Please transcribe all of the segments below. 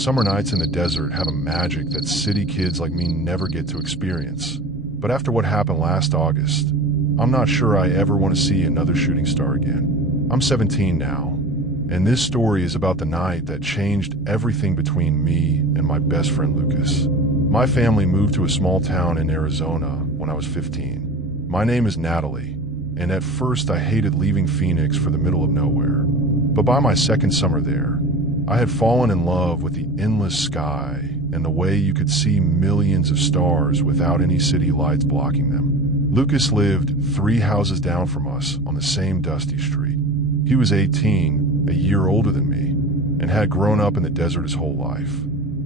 Summer nights in the desert have a magic that city kids like me never get to experience. But after what happened last August, I'm not sure I ever want to see another shooting star again. I'm 17 now, and this story is about the night that changed everything between me and my best friend Lucas. My family moved to a small town in Arizona when I was 15. My name is Natalie, and at first I hated leaving Phoenix for the middle of nowhere. But by my second summer there, I had fallen in love with the endless sky and the way you could see millions of stars without any city lights blocking them. Lucas lived 3 houses down from us on the same dusty street. He was 18, a year older than me, and had grown up in the desert his whole life.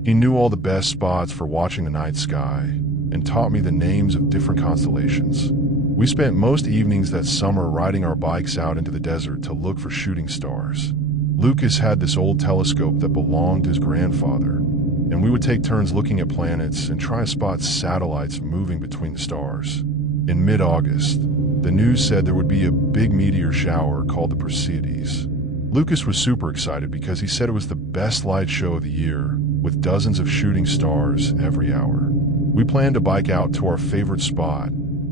He knew all the best spots for watching the night sky and taught me the names of different constellations. We spent most evenings that summer riding our bikes out into the desert to look for shooting stars. Lucas had this old telescope that belonged to his grandfather, and we would take turns looking at planets and try to spot satellites moving between the stars. In mid-August, the news said there would be a big meteor shower called the Perseids. Lucas was super excited because he said it was the best light show of the year, with dozens of shooting stars every hour. We planned to bike out to our favorite spot,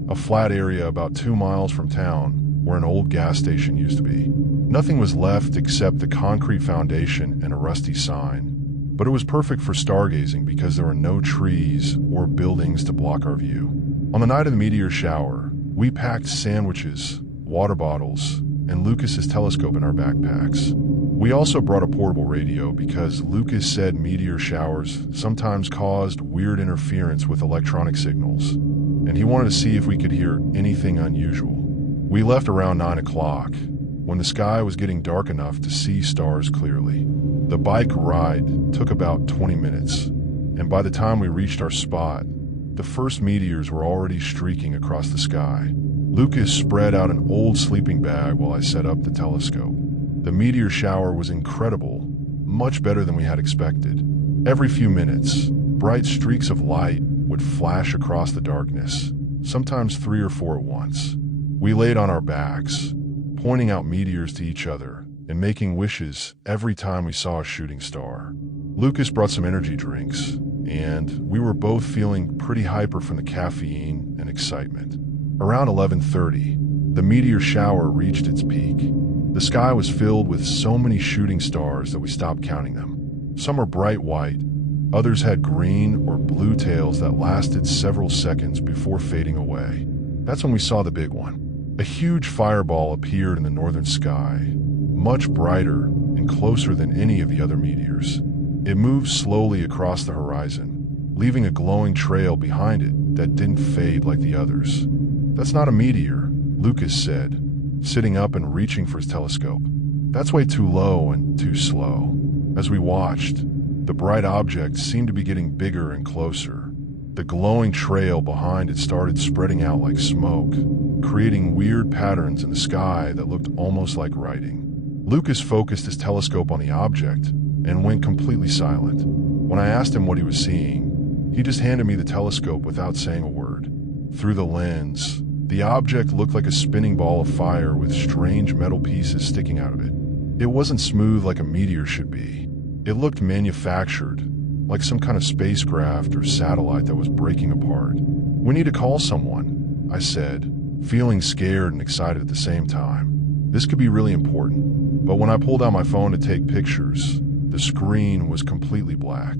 a flat area about 2 miles from town where an old gas station used to be. Nothing was left except the concrete foundation and a rusty sign, but it was perfect for stargazing because there were no trees or buildings to block our view. On the night of the meteor shower, we packed sandwiches, water bottles, and Lucas's telescope in our backpacks. We also brought a portable radio because Lucas said meteor showers sometimes caused weird interference with electronic signals, and he wanted to see if we could hear anything unusual. We left around 9 o'clock, when the sky was getting dark enough to see stars clearly. The bike ride took about 20 minutes, and by the time we reached our spot, the first meteors were already streaking across the sky. Lucas spread out an old sleeping bag while I set up the telescope. The meteor shower was incredible, much better than we had expected. Every few minutes, bright streaks of light would flash across the darkness, sometimes 3 or 4 at once. We laid on our backs, pointing out meteors to each other and making wishes every time we saw a shooting star. Lucas brought some energy drinks, and we were both feeling pretty hyper from the caffeine and excitement. Around 11:30, the meteor shower reached its peak. The sky was filled with so many shooting stars that we stopped counting them. Some were bright white, others had green or blue tails that lasted several seconds before fading away. That's when we saw the big one. A huge fireball appeared in the northern sky, much brighter and closer than any of the other meteors. It moved slowly across the horizon, leaving a glowing trail behind it that didn't fade like the others. "That's not a meteor," Lucas said, sitting up and reaching for his telescope. "That's way too low and too slow." As we watched, the bright object seemed to be getting bigger and closer. The glowing trail behind it started spreading out like smoke, creating weird patterns in the sky that looked almost like writing. Lucas focused his telescope on the object and went completely silent. When I asked him what he was seeing, he just handed me the telescope without saying a word. Through the lens, the object looked like a spinning ball of fire with strange metal pieces sticking out of it. It wasn't smooth like a meteor should be. It looked manufactured, like some kind of spacecraft or satellite that was breaking apart. "We need to call someone," I said, feeling scared and excited at the same time. This could be really important. But when I pulled out my phone to take pictures, the screen was completely black.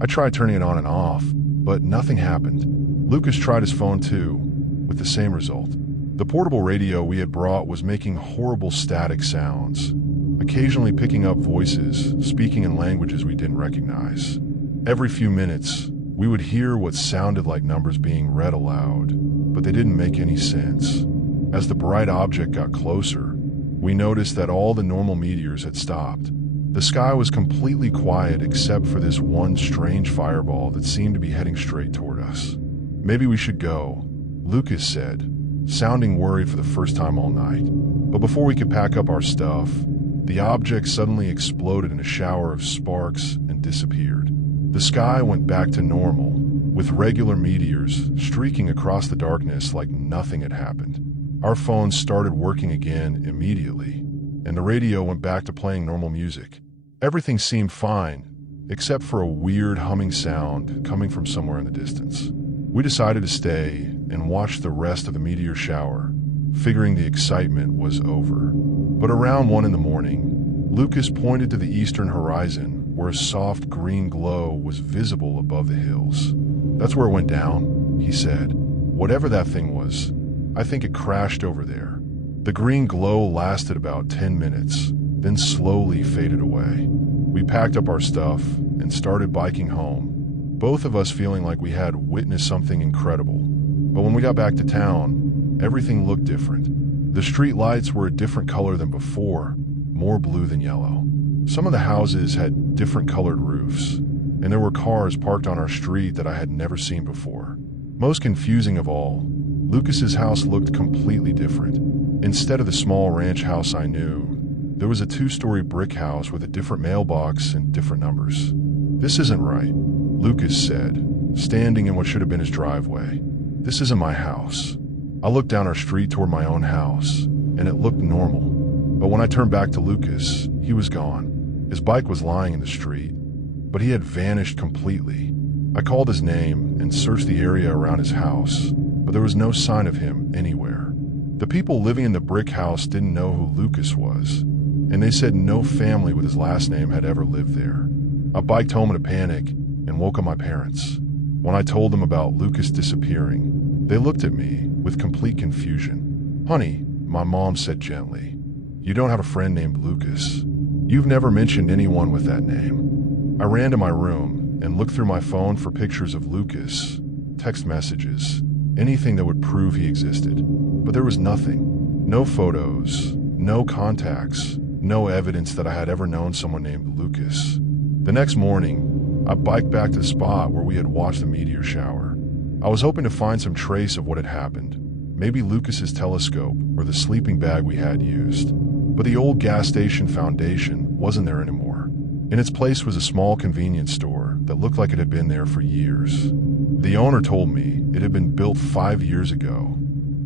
I tried turning it on and off, but nothing happened. Lucas tried his phone too, with the same result. The portable radio we had brought was making horrible static sounds, occasionally picking up voices, speaking in languages we didn't recognize. Every few minutes, we would hear what sounded like numbers being read aloud, but they didn't make any sense. As the bright object got closer, we noticed that all the normal meteors had stopped. The sky was completely quiet except for this one strange fireball that seemed to be heading straight toward us. "Maybe we should go," Lucas said, sounding worried for the first time all night. But before we could pack up our stuff, the object suddenly exploded in a shower of sparks and disappeared. The sky went back to normal, with regular meteors streaking across the darkness like nothing had happened. Our phones started working again immediately, and the radio went back to playing normal music. Everything seemed fine except for a weird humming sound coming from somewhere in the distance. We decided to stay and watch the rest of the meteor shower, figuring the excitement was over. But around 1 in the morning, Lucas pointed to the eastern horizon where a soft green glow was visible above the hills. "That's where it went down," he said. "Whatever that thing was, I think it crashed over there." The green glow lasted about 10 minutes, then slowly faded away. We packed up our stuff and started biking home, both of us feeling like we had witnessed something incredible. But when we got back to town, everything looked different. The street lights were a different color than before, more blue than yellow. Some of the houses had different colored roofs, and there were cars parked on our street that I had never seen before. Most confusing of all, Lucas's house looked completely different. Instead of the small ranch house I knew, there was a 2-story brick house with a different mailbox and different numbers. "This isn't right," Lucas said, standing in what should have been his driveway. "This isn't my house." I looked down our street toward my own house, and it looked normal. But when I turned back to Lucas, he was gone. His bike was lying in the street, but he had vanished completely. I called his name and searched the area around his house, but there was no sign of him anywhere. The people living in the brick house didn't know who Lucas was, and they said no family with his last name had ever lived there. I biked home in a panic and woke up my parents. When I told them about Lucas disappearing, they looked at me with complete confusion. "Honey," my mom said gently, "you don't have a friend named Lucas. You've never mentioned anyone with that name." I ran to my room and looked through my phone for pictures of Lucas, text messages, anything that would prove he existed. But there was nothing. No photos, no contacts, no evidence that I had ever known someone named Lucas. The next morning, I biked back to the spot where we had watched the meteor shower. I was hoping to find some trace of what had happened, maybe Lucas's telescope or the sleeping bag we had used. But the old gas station foundation wasn't there anymore. In its place was a small convenience store that looked like it had been there for years. The owner told me it had been built 5 years ago,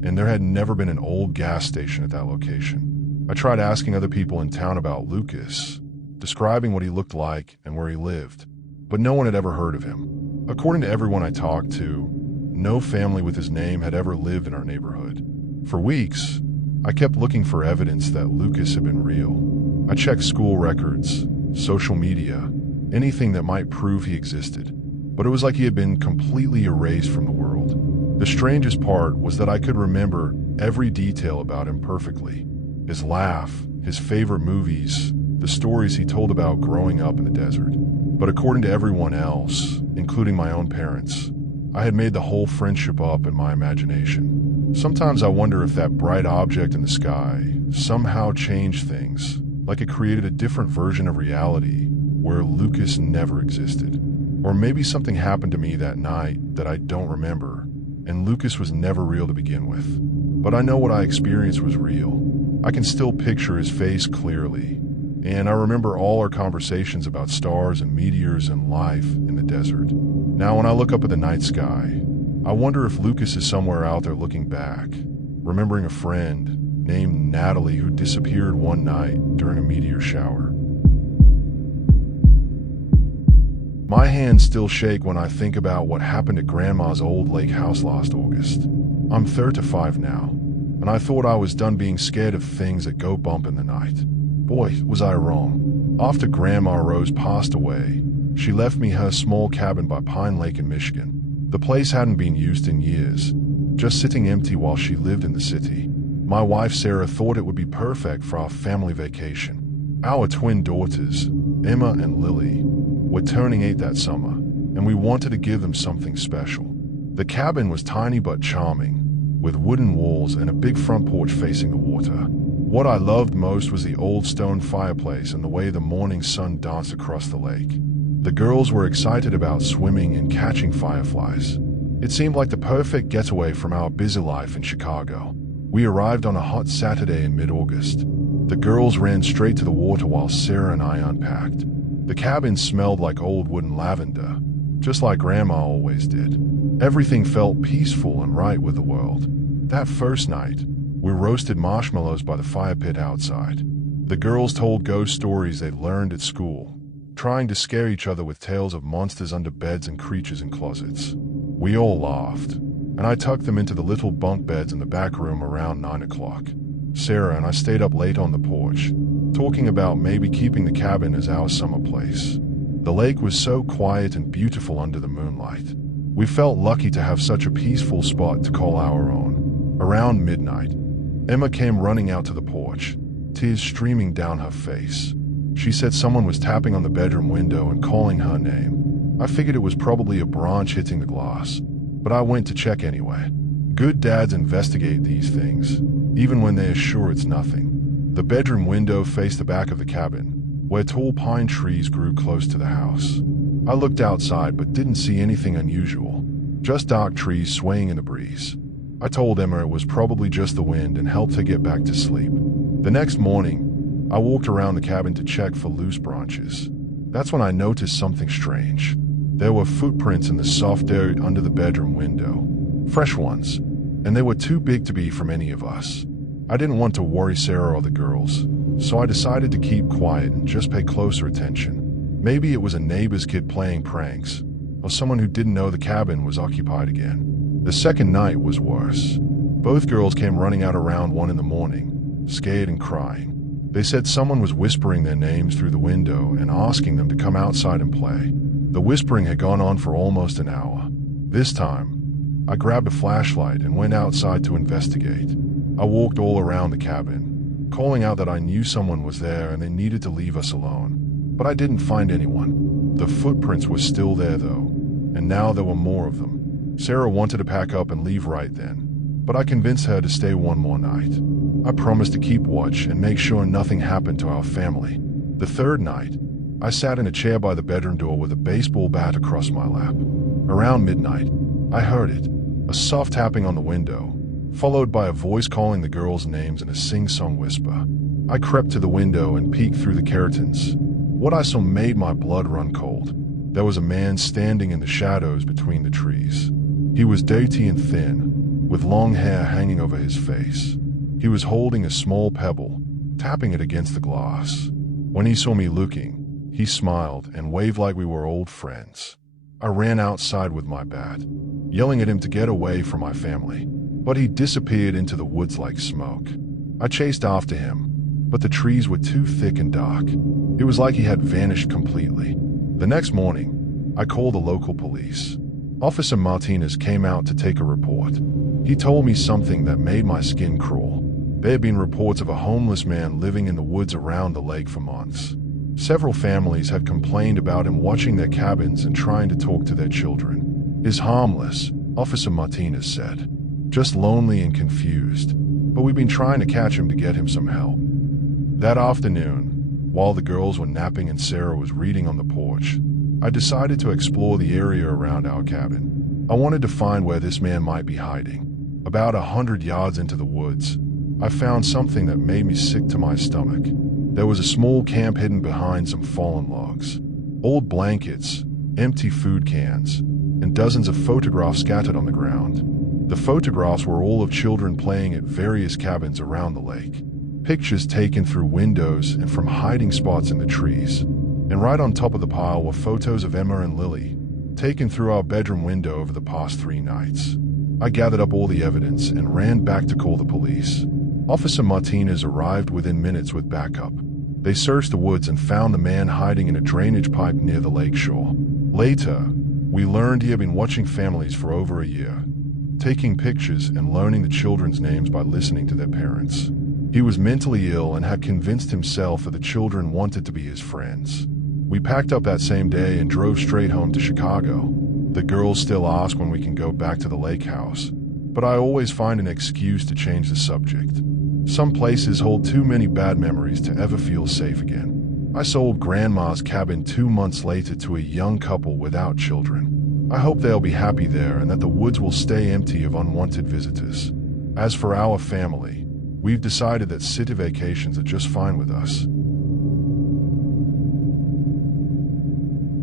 and there had never been an old gas station at that location. I tried asking other people in town about Lucas, describing what he looked like and where he lived, but no one had ever heard of him. According to everyone I talked to, no family with his name had ever lived in our neighborhood. For weeks, I kept looking for evidence that Lucas had been real. I checked school records, social media, anything that might prove he existed, but it was like he had been completely erased from the world. The strangest part was that I could remember every detail about him perfectly. His laugh, his favorite movies, the stories he told about growing up in the desert. But according to everyone else, including my own parents, I had made the whole friendship up in my imagination. Sometimes I wonder if that bright object in the sky somehow changed things, like it created a different version of reality where Lucas never existed. Or maybe something happened to me that night that I don't remember, and Lucas was never real to begin with. But I know what I experienced was real. I can still picture his face clearly, and I remember all our conversations about stars and meteors and life in the desert. Now when I look up at the night sky, I wonder if Lucas is somewhere out there looking back, remembering a friend named Natalie who disappeared one night during a meteor shower. My hands still shake when I think about what happened at Grandma's old lake house last August. I'm 35 now, and I thought I was done being scared of things that go bump in the night. Boy, was I wrong. After Grandma Rose passed away, she left me her small cabin by Pine Lake in Michigan. The place hadn't been used in years, just sitting empty while she lived in the city. My wife Sarah thought it would be perfect for our family vacation. Our twin daughters, Emma and Lily, were turning 8 that summer, and we wanted to give them something special. The cabin was tiny but charming, with wooden walls and a big front porch facing the water. What I loved most was the old stone fireplace and the way the morning sun danced across the lake. The girls were excited about swimming and catching fireflies. It seemed like the perfect getaway from our busy life in Chicago. We arrived on a hot Saturday in mid-August. The girls ran straight to the water while Sarah and I unpacked. The cabin smelled like old wooden lavender, just like Grandma always did. Everything felt peaceful and right with the world. That first night, we roasted marshmallows by the fire pit outside. The girls told ghost stories they'd learned at school, trying to scare each other with tales of monsters under beds and creatures in closets. We all laughed, and I tucked them into the little bunk beds in the back room around 9 o'clock. Sarah and I stayed up late on the porch, talking about maybe keeping the cabin as our summer place. The lake was so quiet and beautiful under the moonlight. We felt lucky to have such a peaceful spot to call our own. Around midnight, Emma came running out to the porch, tears streaming down her face. She said someone was tapping on the bedroom window and calling her name. I figured it was probably a branch hitting the glass, but I went to check anyway. Good dads investigate these things, even when they are sure it's nothing. The bedroom window faced the back of the cabin, where tall pine trees grew close to the house. I looked outside but didn't see anything unusual, just dark trees swaying in the breeze. I told Emma it was probably just the wind and helped her get back to sleep. The next morning, I walked around the cabin to check for loose branches. That's when I noticed something strange. There were footprints in the soft dirt under the bedroom window. Fresh ones, and they were too big to be from any of us. I didn't want to worry Sarah or the girls, so I decided to keep quiet and just pay closer attention. Maybe it was a neighbor's kid playing pranks, or someone who didn't know the cabin was occupied again. The second night was worse. Both girls came running out around 1 in the morning, scared and crying. They said someone was whispering their names through the window and asking them to come outside and play. The whispering had gone on for almost an hour. This time, I grabbed a flashlight and went outside to investigate. I walked all around the cabin, calling out that I knew someone was there and they needed to leave us alone. But I didn't find anyone. The footprints were still there though, and now there were more of them. Sarah wanted to pack up and leave right then, but I convinced her to stay one more night. I promised to keep watch and make sure nothing happened to our family. The third night, I sat in a chair by the bedroom door with a baseball bat across my lap. Around midnight, I heard it, a soft tapping on the window, followed by a voice calling the girls' names in a sing-song whisper. I crept to the window and peeked through the curtains. What I saw made my blood run cold. There was a man standing in the shadows between the trees. He was dirty and thin, with long hair hanging over his face. He was holding a small pebble, tapping it against the glass. When he saw me looking, he smiled and waved like we were old friends. I ran outside with my bat, yelling at him to get away from my family, but he disappeared into the woods like smoke. I chased after him, but the trees were too thick and dark. It was like he had vanished completely. The next morning, I called the local police. Officer Martinez came out to take a report. He told me something that made my skin crawl. There had been reports of a homeless man living in the woods around the lake for months. Several families had complained about him watching their cabins and trying to talk to their children. He's harmless, Officer Martinez said. Just lonely and confused, but we've been trying to catch him to get him some help. That afternoon, while the girls were napping and Sarah was reading on the porch, I decided to explore the area around our cabin. I wanted to find where this man might be hiding. About 100 yards into the woods, I found something that made me sick to my stomach. There was a small camp hidden behind some fallen logs. Old blankets, empty food cans, and dozens of photographs scattered on the ground. The photographs were all of children playing at various cabins around the lake. Pictures taken through windows and from hiding spots in the trees. And right on top of the pile were photos of Emma and Lily, taken through our bedroom window over the past 3 nights. I gathered up all the evidence and ran back to call the police. Officer Martinez arrived within minutes with backup. They searched the woods and found the man hiding in a drainage pipe near the lake shore. Later, we learned he had been watching families for over a year, taking pictures and learning the children's names by listening to their parents. He was mentally ill and had convinced himself that the children wanted to be his friends. We packed up that same day and drove straight home to Chicago. The girls still ask when we can go back to the lake house, but I always find an excuse to change the subject. Some places hold too many bad memories to ever feel safe again. I sold Grandma's cabin 2 months later to a young couple without children. I hope they'll be happy there and that the woods will stay empty of unwanted visitors. As for our family, we've decided that city vacations are just fine with us.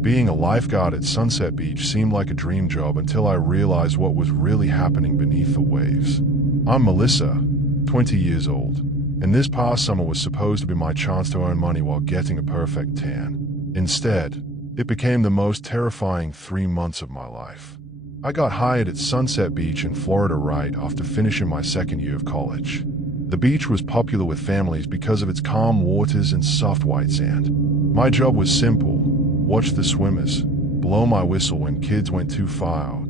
Being a lifeguard at Sunset Beach seemed like a dream job until I realized what was really happening beneath the waves. I'm Melissa, 20 years old, and this past summer was supposed to be my chance to earn money while getting a perfect tan. Instead, it became the most terrifying 3 months of my life. I got hired at Sunset Beach in Florida right after finishing my second year of college. The beach was popular with families because of its calm waters and soft white sand. My job was simple: watch the swimmers, blow my whistle when kids went too far out,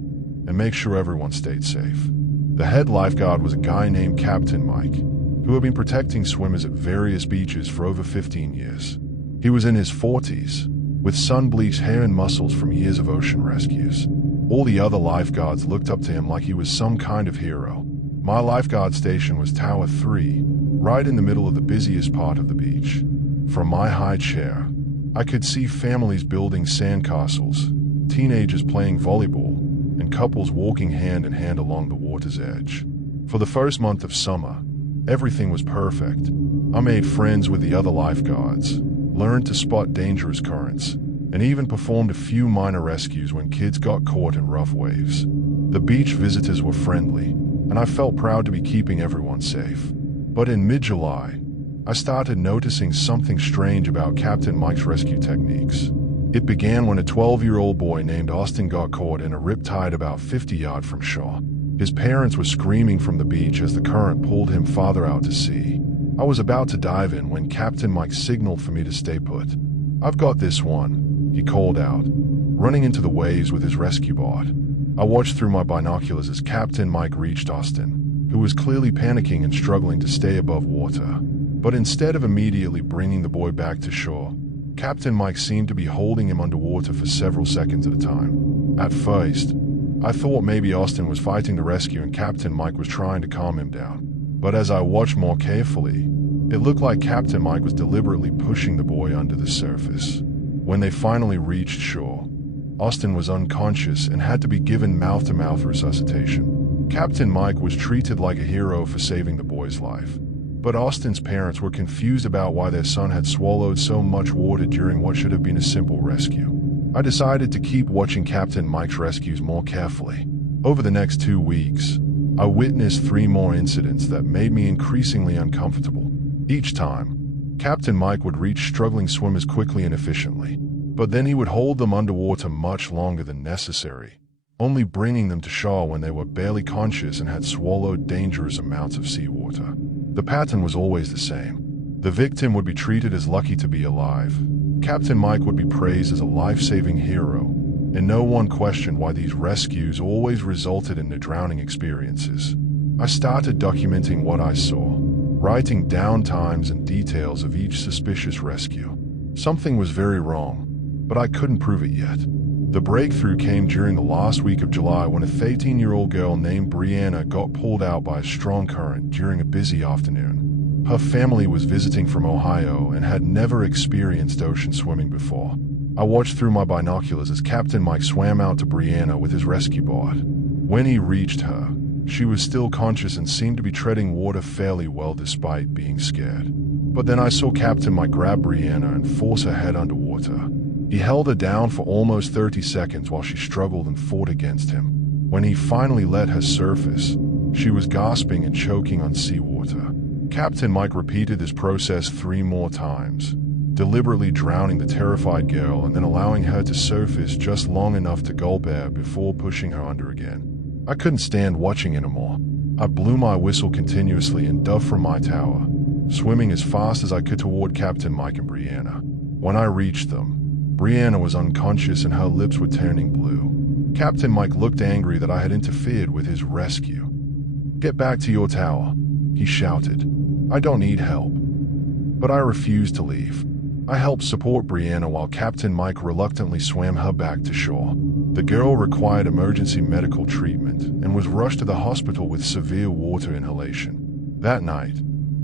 and make sure everyone stayed safe. The head lifeguard was a guy named Captain Mike, who had been protecting swimmers at various beaches for over 15 years. He was in his 40s, with sun-bleached hair and muscles from years of ocean rescues. All the other lifeguards looked up to him like he was some kind of hero. My lifeguard station was Tower 3, right in the middle of the busiest part of the beach. From my high chair, I could see families building sandcastles, teenagers playing volleyball, and couples walking hand in hand along the water's edge. For the first month of summer, everything was perfect. I made friends with the other lifeguards, learned to spot dangerous currents, and even performed a few minor rescues when kids got caught in rough waves. The beach visitors were friendly, and I felt proud to be keeping everyone safe. But in mid-July, I started noticing something strange about Captain Mike's rescue techniques. It began when a 12-year-old boy named Austin got caught in a riptide about 50 yards from shore. His parents were screaming from the beach as the current pulled him farther out to sea. I was about to dive in when Captain Mike signaled for me to stay put. "I've got this one," he called out, running into the waves with his rescue board. I watched through my binoculars as Captain Mike reached Austin, who was clearly panicking and struggling to stay above water. But instead of immediately bringing the boy back to shore, Captain Mike seemed to be holding him underwater for several seconds at a time. At first, I thought maybe Austin was fighting the rescue and Captain Mike was trying to calm him down. But as I watched more carefully, it looked like Captain Mike was deliberately pushing the boy under the surface. When they finally reached shore, Austin was unconscious and had to be given mouth-to-mouth resuscitation. Captain Mike was treated like a hero for saving the boy's life. But Austin's parents were confused about why their son had swallowed so much water during what should have been a simple rescue. I decided to keep watching Captain Mike's rescues more carefully. Over the next 2 weeks, I witnessed 3 more incidents that made me increasingly uncomfortable. Each time, Captain Mike would reach struggling swimmers quickly and efficiently, but then he would hold them underwater much longer than necessary, only bringing them to shore when they were barely conscious and had swallowed dangerous amounts of seawater. The pattern was always the same. The victim would be treated as lucky to be alive. Captain Mike would be praised as a life-saving hero, and no one questioned why these rescues always resulted in their drowning experiences. I started documenting what I saw, writing down times and details of each suspicious rescue. Something was very wrong, but I couldn't prove it yet. The breakthrough came during the last week of July when a 13-year-old girl named Brianna got pulled out by a strong current during a busy afternoon. Her family was visiting from Ohio and had never experienced ocean swimming before. I watched through my binoculars as Captain Mike swam out to Brianna with his rescue board. When he reached her, she was still conscious and seemed to be treading water fairly well despite being scared. But then I saw Captain Mike grab Brianna and force her head underwater. He held her down for almost 30 seconds while she struggled and fought against him. When he finally let her surface, she was gasping and choking on seawater. Captain Mike repeated this process 3 more times, deliberately drowning the terrified girl and then allowing her to surface just long enough to gulp air before pushing her under again. I couldn't stand watching anymore. I blew my whistle continuously and dove from my tower, swimming as fast as I could toward Captain Mike and Brianna. When I reached them, Brianna was unconscious and her lips were turning blue. Captain Mike looked angry that I had interfered with his rescue. "Get back to your tower," he shouted. "I don't need help." But I refused to leave. I helped support Brianna while Captain Mike reluctantly swam her back to shore. The girl required emergency medical treatment and was rushed to the hospital with severe water inhalation. That night,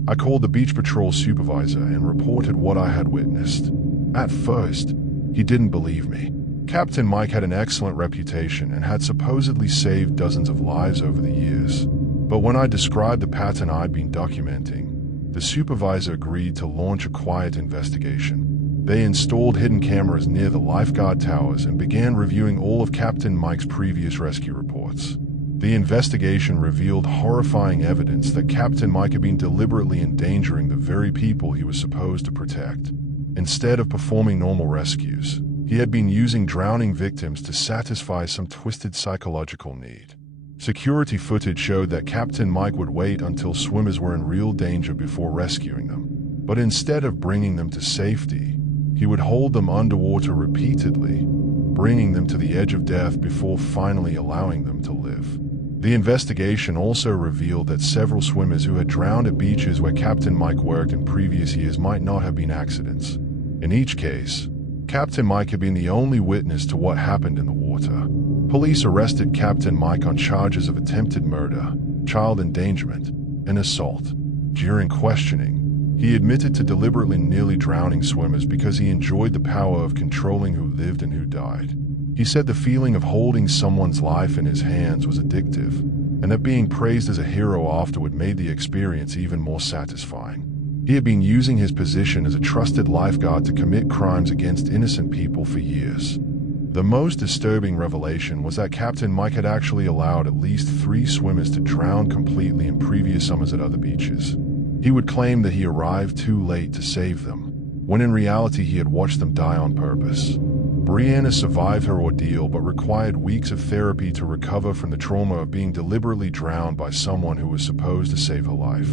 I called the beach patrol supervisor and reported what I had witnessed. At first, he didn't believe me. Captain Mike had an excellent reputation and had supposedly saved dozens of lives over the years. But when I described the pattern I'd been documenting, the supervisor agreed to launch a quiet investigation. They installed hidden cameras near the lifeguard towers and began reviewing all of Captain Mike's previous rescue reports. The investigation revealed horrifying evidence that Captain Mike had been deliberately endangering the very people he was supposed to protect. Instead of performing normal rescues, he had been using drowning victims to satisfy some twisted psychological need. Security footage showed that Captain Mike would wait until swimmers were in real danger before rescuing them. But instead of bringing them to safety, he would hold them underwater repeatedly, bringing them to the edge of death before finally allowing them to live. The investigation also revealed that several swimmers who had drowned at beaches where Captain Mike worked in previous years might not have been accidents. In each case, Captain Mike had been the only witness to what happened in the water. Police arrested Captain Mike on charges of attempted murder, child endangerment, and assault. During questioning, he admitted to deliberately nearly drowning swimmers because he enjoyed the power of controlling who lived and who died. He said the feeling of holding someone's life in his hands was addictive, and that being praised as a hero afterward made the experience even more satisfying. He had been using his position as a trusted lifeguard to commit crimes against innocent people for years. The most disturbing revelation was that Captain Mike had actually allowed at least 3 swimmers to drown completely in previous summers at other beaches. He would claim that he arrived too late to save them, when in reality he had watched them die on purpose. Brianna survived her ordeal but required weeks of therapy to recover from the trauma of being deliberately drowned by someone who was supposed to save her life.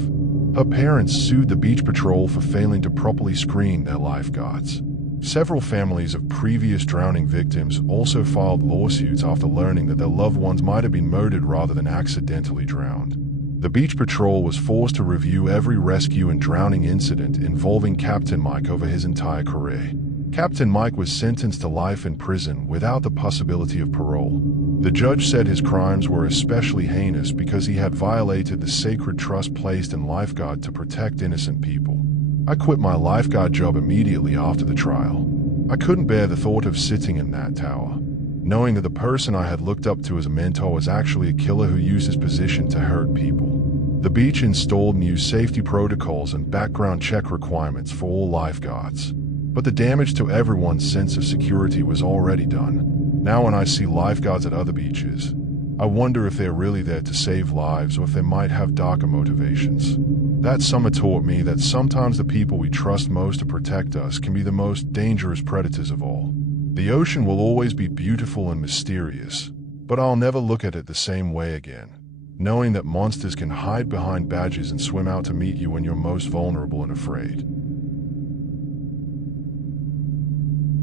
Her parents sued the beach patrol for failing to properly screen their lifeguards. Several families of previous drowning victims also filed lawsuits after learning that their loved ones might have been murdered rather than accidentally drowned. The beach patrol was forced to review every rescue and drowning incident involving Captain Mike over his entire career. Captain Mike was sentenced to life in prison without the possibility of parole. The judge said his crimes were especially heinous because he had violated the sacred trust placed in lifeguard to protect innocent people. I quit my lifeguard job immediately after the trial. I couldn't bear the thought of sitting in that tower, knowing that the person I had looked up to as a mentor was actually a killer who used his position to hurt people. The beach installed new safety protocols and background check requirements for all lifeguards. But the damage to everyone's sense of security was already done. Now when I see lifeguards at other beaches, I wonder if they're really there to save lives or if they might have darker motivations. That summer taught me that sometimes the people we trust most to protect us can be the most dangerous predators of all. The ocean will always be beautiful and mysterious, but I'll never look at it the same way again, knowing that monsters can hide behind badges and swim out to meet you when you're most vulnerable and afraid.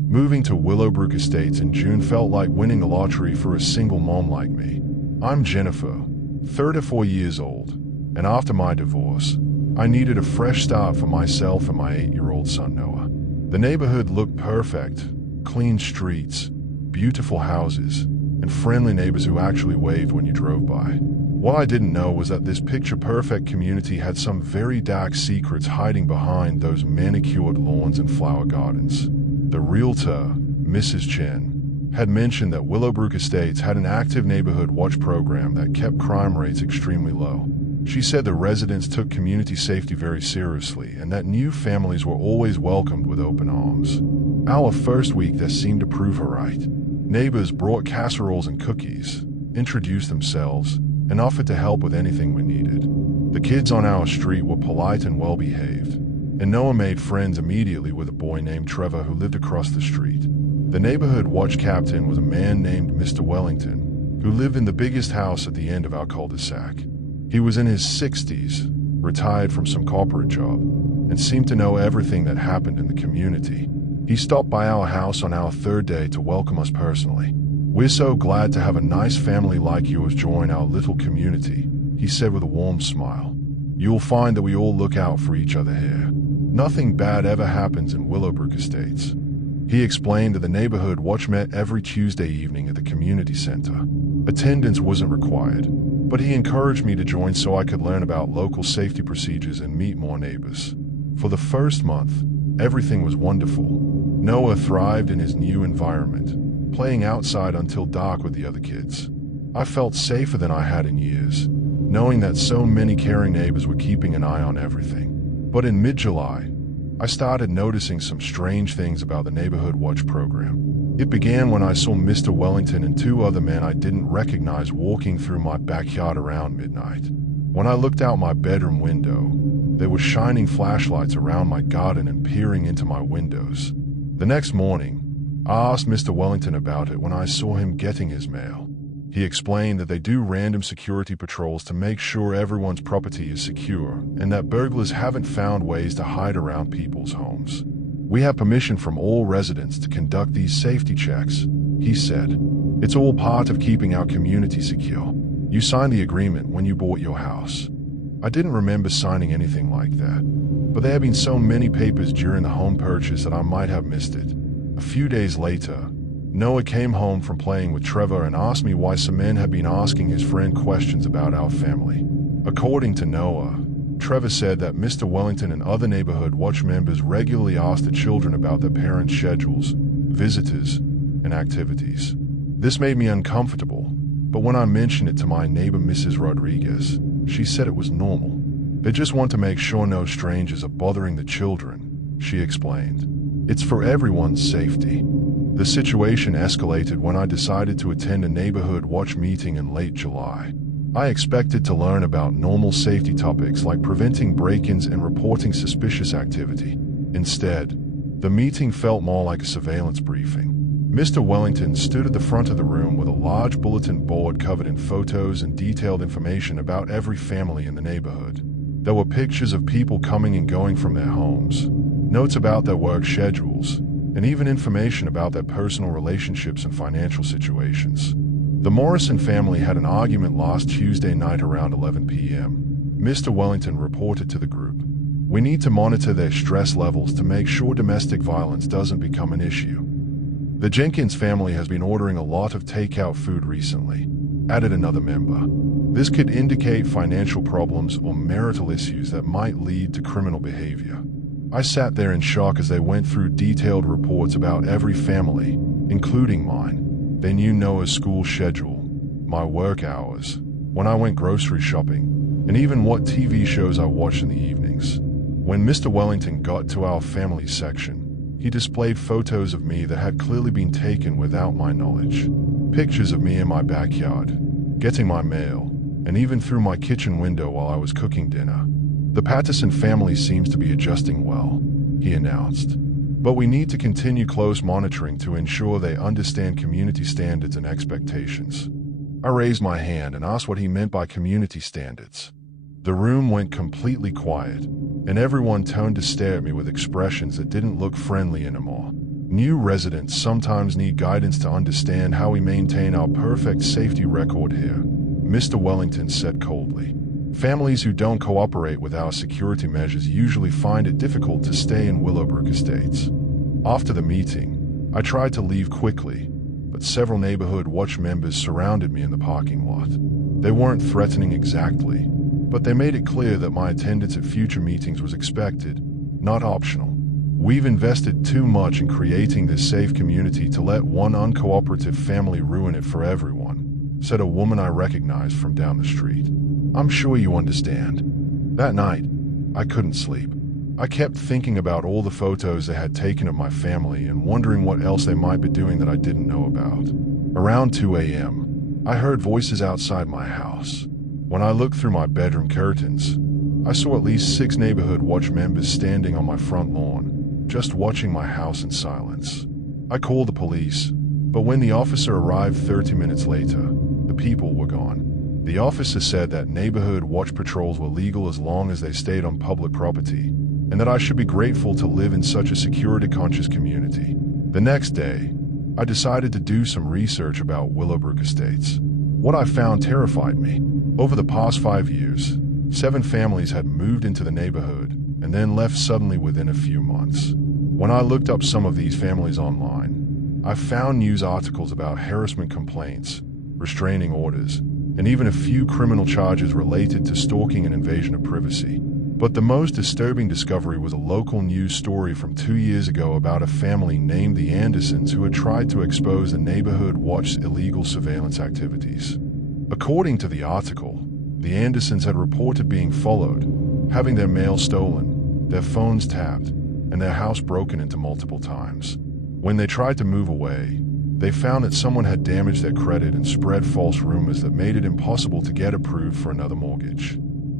Moving to Willowbrook Estates in June felt like winning the lottery for a single mom like me. I'm Jennifer, 34 years old, and after my divorce, I needed a fresh start for myself and my 8-year-old son Noah. The neighborhood looked perfect: clean streets, beautiful houses, and friendly neighbors who actually waved when you drove by. What I didn't know was that this picture-perfect community had some very dark secrets hiding behind those manicured lawns and flower gardens. The realtor, Mrs. Chen, had mentioned that Willowbrook Estates had an active neighborhood watch program that kept crime rates extremely low. She said the residents took community safety very seriously and that new families were always welcomed with open arms. Our first week there seemed to prove her right. Neighbors brought casseroles and cookies, introduced themselves, and offered to help with anything we needed. The kids on our street were polite and well-behaved, and Noah made friends immediately with a boy named Trevor who lived across the street. The neighborhood watch captain was a man named Mr. Wellington, who lived in the biggest house at the end of our cul-de-sac. He was in his 60s, retired from some corporate job, and seemed to know everything that happened in the community. He stopped by our house on our 3rd day to welcome us personally. "We're so glad to have a nice family like yours join our little community," he said with a warm smile. "You'll find that we all look out for each other here. Nothing bad ever happens in Willowbrook Estates." He explained that the neighborhood watch met every Tuesday evening at the community center. Attendance wasn't required, but he encouraged me to join so I could learn about local safety procedures and meet more neighbors. For the first month, everything was wonderful. Noah thrived in his new environment, playing outside until dark with the other kids. I felt safer than I had in years, knowing that so many caring neighbors were keeping an eye on everything. But in mid-July, I started noticing some strange things about the neighborhood watch program. It began when I saw Mr. Wellington and 2 other men I didn't recognize walking through my backyard around midnight. When I looked out my bedroom window, They were shining flashlights around my garden and peering into my windows. The next morning, I asked Mr. Wellington about it when I saw him getting his mail. He explained that they do random security patrols to make sure everyone's property is secure and that burglars haven't found ways to hide around people's homes. We have permission from all residents to conduct these safety checks, he said. It's all part of keeping our community secure. You signed the agreement when you bought your house. I didn't remember signing anything like that, but there have been so many papers during the home purchase that I might have missed it. A few days later, Noah came home from playing with Trevor and asked me why some men had been asking his friend questions about our family. According to Noah, Trevor said that Mr. Wellington and other neighborhood watch members regularly asked the children about their parents' schedules, visitors, and activities. This made me uncomfortable, but when I mentioned it to my neighbor Mrs. Rodriguez, she said it was normal. They just want to make sure no strangers are bothering the children, she explained. It's for everyone's safety. The situation escalated when I decided to attend a neighborhood watch meeting in late July. I expected to learn about normal safety topics like preventing break-ins and reporting suspicious activity. Instead, the meeting felt more like a surveillance briefing. Mr. Wellington stood at the front of the room with a large bulletin board covered in photos and detailed information about every family in the neighborhood. There were pictures of people coming and going from their homes, notes about their work schedules, and even information about their personal relationships and financial situations. The Morrison family had an argument last Tuesday night around 11 p.m. Mr. Wellington reported to the group. We need to monitor their stress levels to make sure domestic violence doesn't become an issue. The Jenkins family has been ordering a lot of takeout food recently, added another member. This could indicate financial problems or marital issues that might lead to criminal behavior. I sat there in shock as they went through detailed reports about every family, including mine. They knew Noah's school schedule, my work hours, when I went grocery shopping, and even what TV shows I watched in the evenings. When Mr. Wellington got to our family section, he displayed photos of me that had clearly been taken without my knowledge. Pictures of me in my backyard, getting my mail, and even through my kitchen window while I was cooking dinner. The Patterson family seems to be adjusting well, he announced. But we need to continue close monitoring to ensure they understand community standards and expectations. I raised my hand and asked what he meant by community standards. The room went completely quiet, and everyone turned to stare at me with expressions that didn't look friendly anymore. New residents sometimes need guidance to understand how we maintain our perfect safety record here, Mr. Wellington said coldly. Families who don't cooperate with our security measures usually find it difficult to stay in Willowbrook Estates. After the meeting, I tried to leave quickly, but several neighborhood watch members surrounded me in the parking lot. They weren't threatening exactly, but they made it clear that my attendance at future meetings was expected, not optional. We've invested too much in creating this safe community to let one uncooperative family ruin it for everyone, said a woman I recognized from down the street. I'm sure you understand. That night, I couldn't sleep. I kept thinking about all the photos they had taken of my family and wondering what else they might be doing that I didn't know about. Around 2 a.m., I heard voices outside my house. When I looked through my bedroom curtains, I saw at least 6 neighborhood watch members standing on my front lawn, just watching my house in silence. I called the police, but when the officer arrived 30 minutes later, the people were gone. The officer said that neighborhood watch patrols were legal as long as they stayed on public property, and that I should be grateful to live in such a security-conscious community. The next day, I decided to do some research about Willowbrook Estates. What I found terrified me. Over the past 5 years, 7 families had moved into the neighborhood and then left suddenly within a few months. When I looked up some of these families online, I found news articles about harassment complaints, restraining orders, and even a few criminal charges related to stalking and invasion of privacy. But the most disturbing discovery was a local news story from 2 years ago about a family named the Andersons who had tried to expose the neighborhood watch's illegal surveillance activities. According to the article, the Andersons had reported being followed, having their mail stolen, their phones tapped, and their house broken into multiple times. When they tried to move away, they found that someone had damaged their credit and spread false rumors that made it impossible to get approved for another mortgage.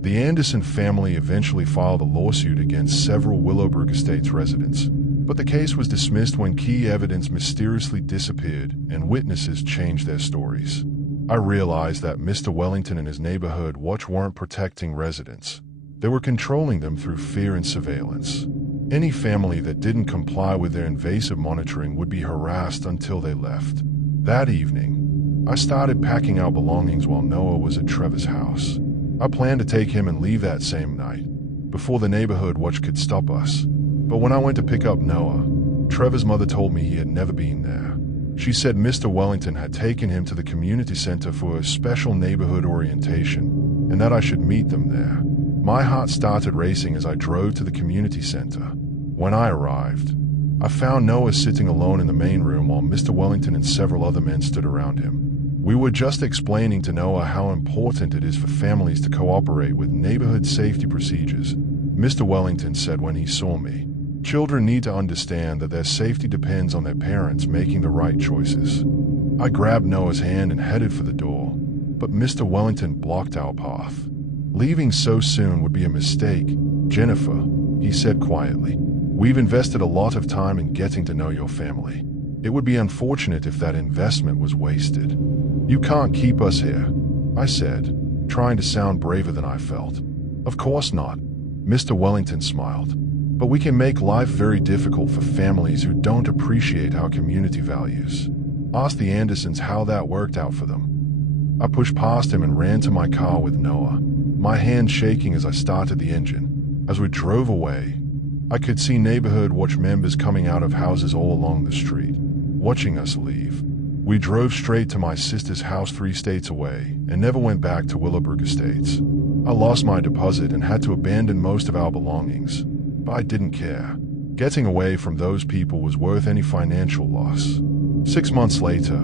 The Anderson family eventually filed a lawsuit against several Willowbrook Estates residents, but the case was dismissed when key evidence mysteriously disappeared and witnesses changed their stories. I realized that Mr. Wellington and his neighborhood watch weren't protecting residents. They were controlling them through fear and surveillance. Any family that didn't comply with their invasive monitoring would be harassed until they left. That evening, I started packing our belongings while Noah was at Trevor's house. I planned to take him and leave that same night, before the neighborhood watch could stop us. But when I went to pick up Noah, Trevor's mother told me he had never been there. She said Mr. Wellington had taken him to the community center for a special neighborhood orientation, and that I should meet them there. My heart started racing as I drove to the community center. When I arrived, I found Noah sitting alone in the main room while Mr. Wellington and several other men stood around him. We were just explaining to Noah how important it is for families to cooperate with neighborhood safety procedures. Mr. Wellington said when he saw me, "Children need to understand that their safety depends on their parents making the right choices." I grabbed Noah's hand and headed for the door, but Mr. Wellington blocked our path. "Leaving so soon would be a mistake, Jennifer," he said quietly. "We've invested a lot of time in getting to know your family. It would be unfortunate if that investment was wasted." "You can't keep us here," I said, trying to sound braver than I felt. "Of course not," Mr. Wellington smiled. "But we can make life very difficult for families who don't appreciate our community values. Ask the Andersons how that worked out for them." I pushed past him and ran to my car with Noah, my hand shaking as I started the engine. As we drove away, I could see neighborhood watch members coming out of houses all along the street, watching us leave. We drove straight to my sister's house 3 states away and never went back to Willowbrook Estates. I lost my deposit and had to abandon most of our belongings, but I didn't care. Getting away from those people was worth any financial loss. 6 months later,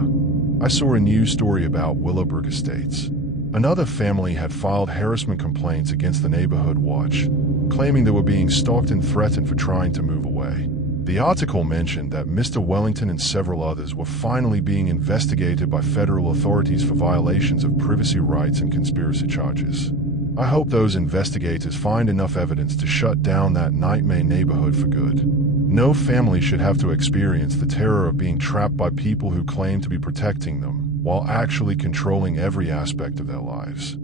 I saw a news story about Willowbrook Estates. Another family had filed harassment complaints against the neighborhood watch, claiming they were being stalked and threatened for trying to move away. The article mentioned that Mr. Wellington and several others were finally being investigated by federal authorities for violations of privacy rights and conspiracy charges. I hope those investigators find enough evidence to shut down that nightmare neighborhood for good. No family should have to experience the terror of being trapped by people who claim to be protecting them, while actually controlling every aspect of their lives.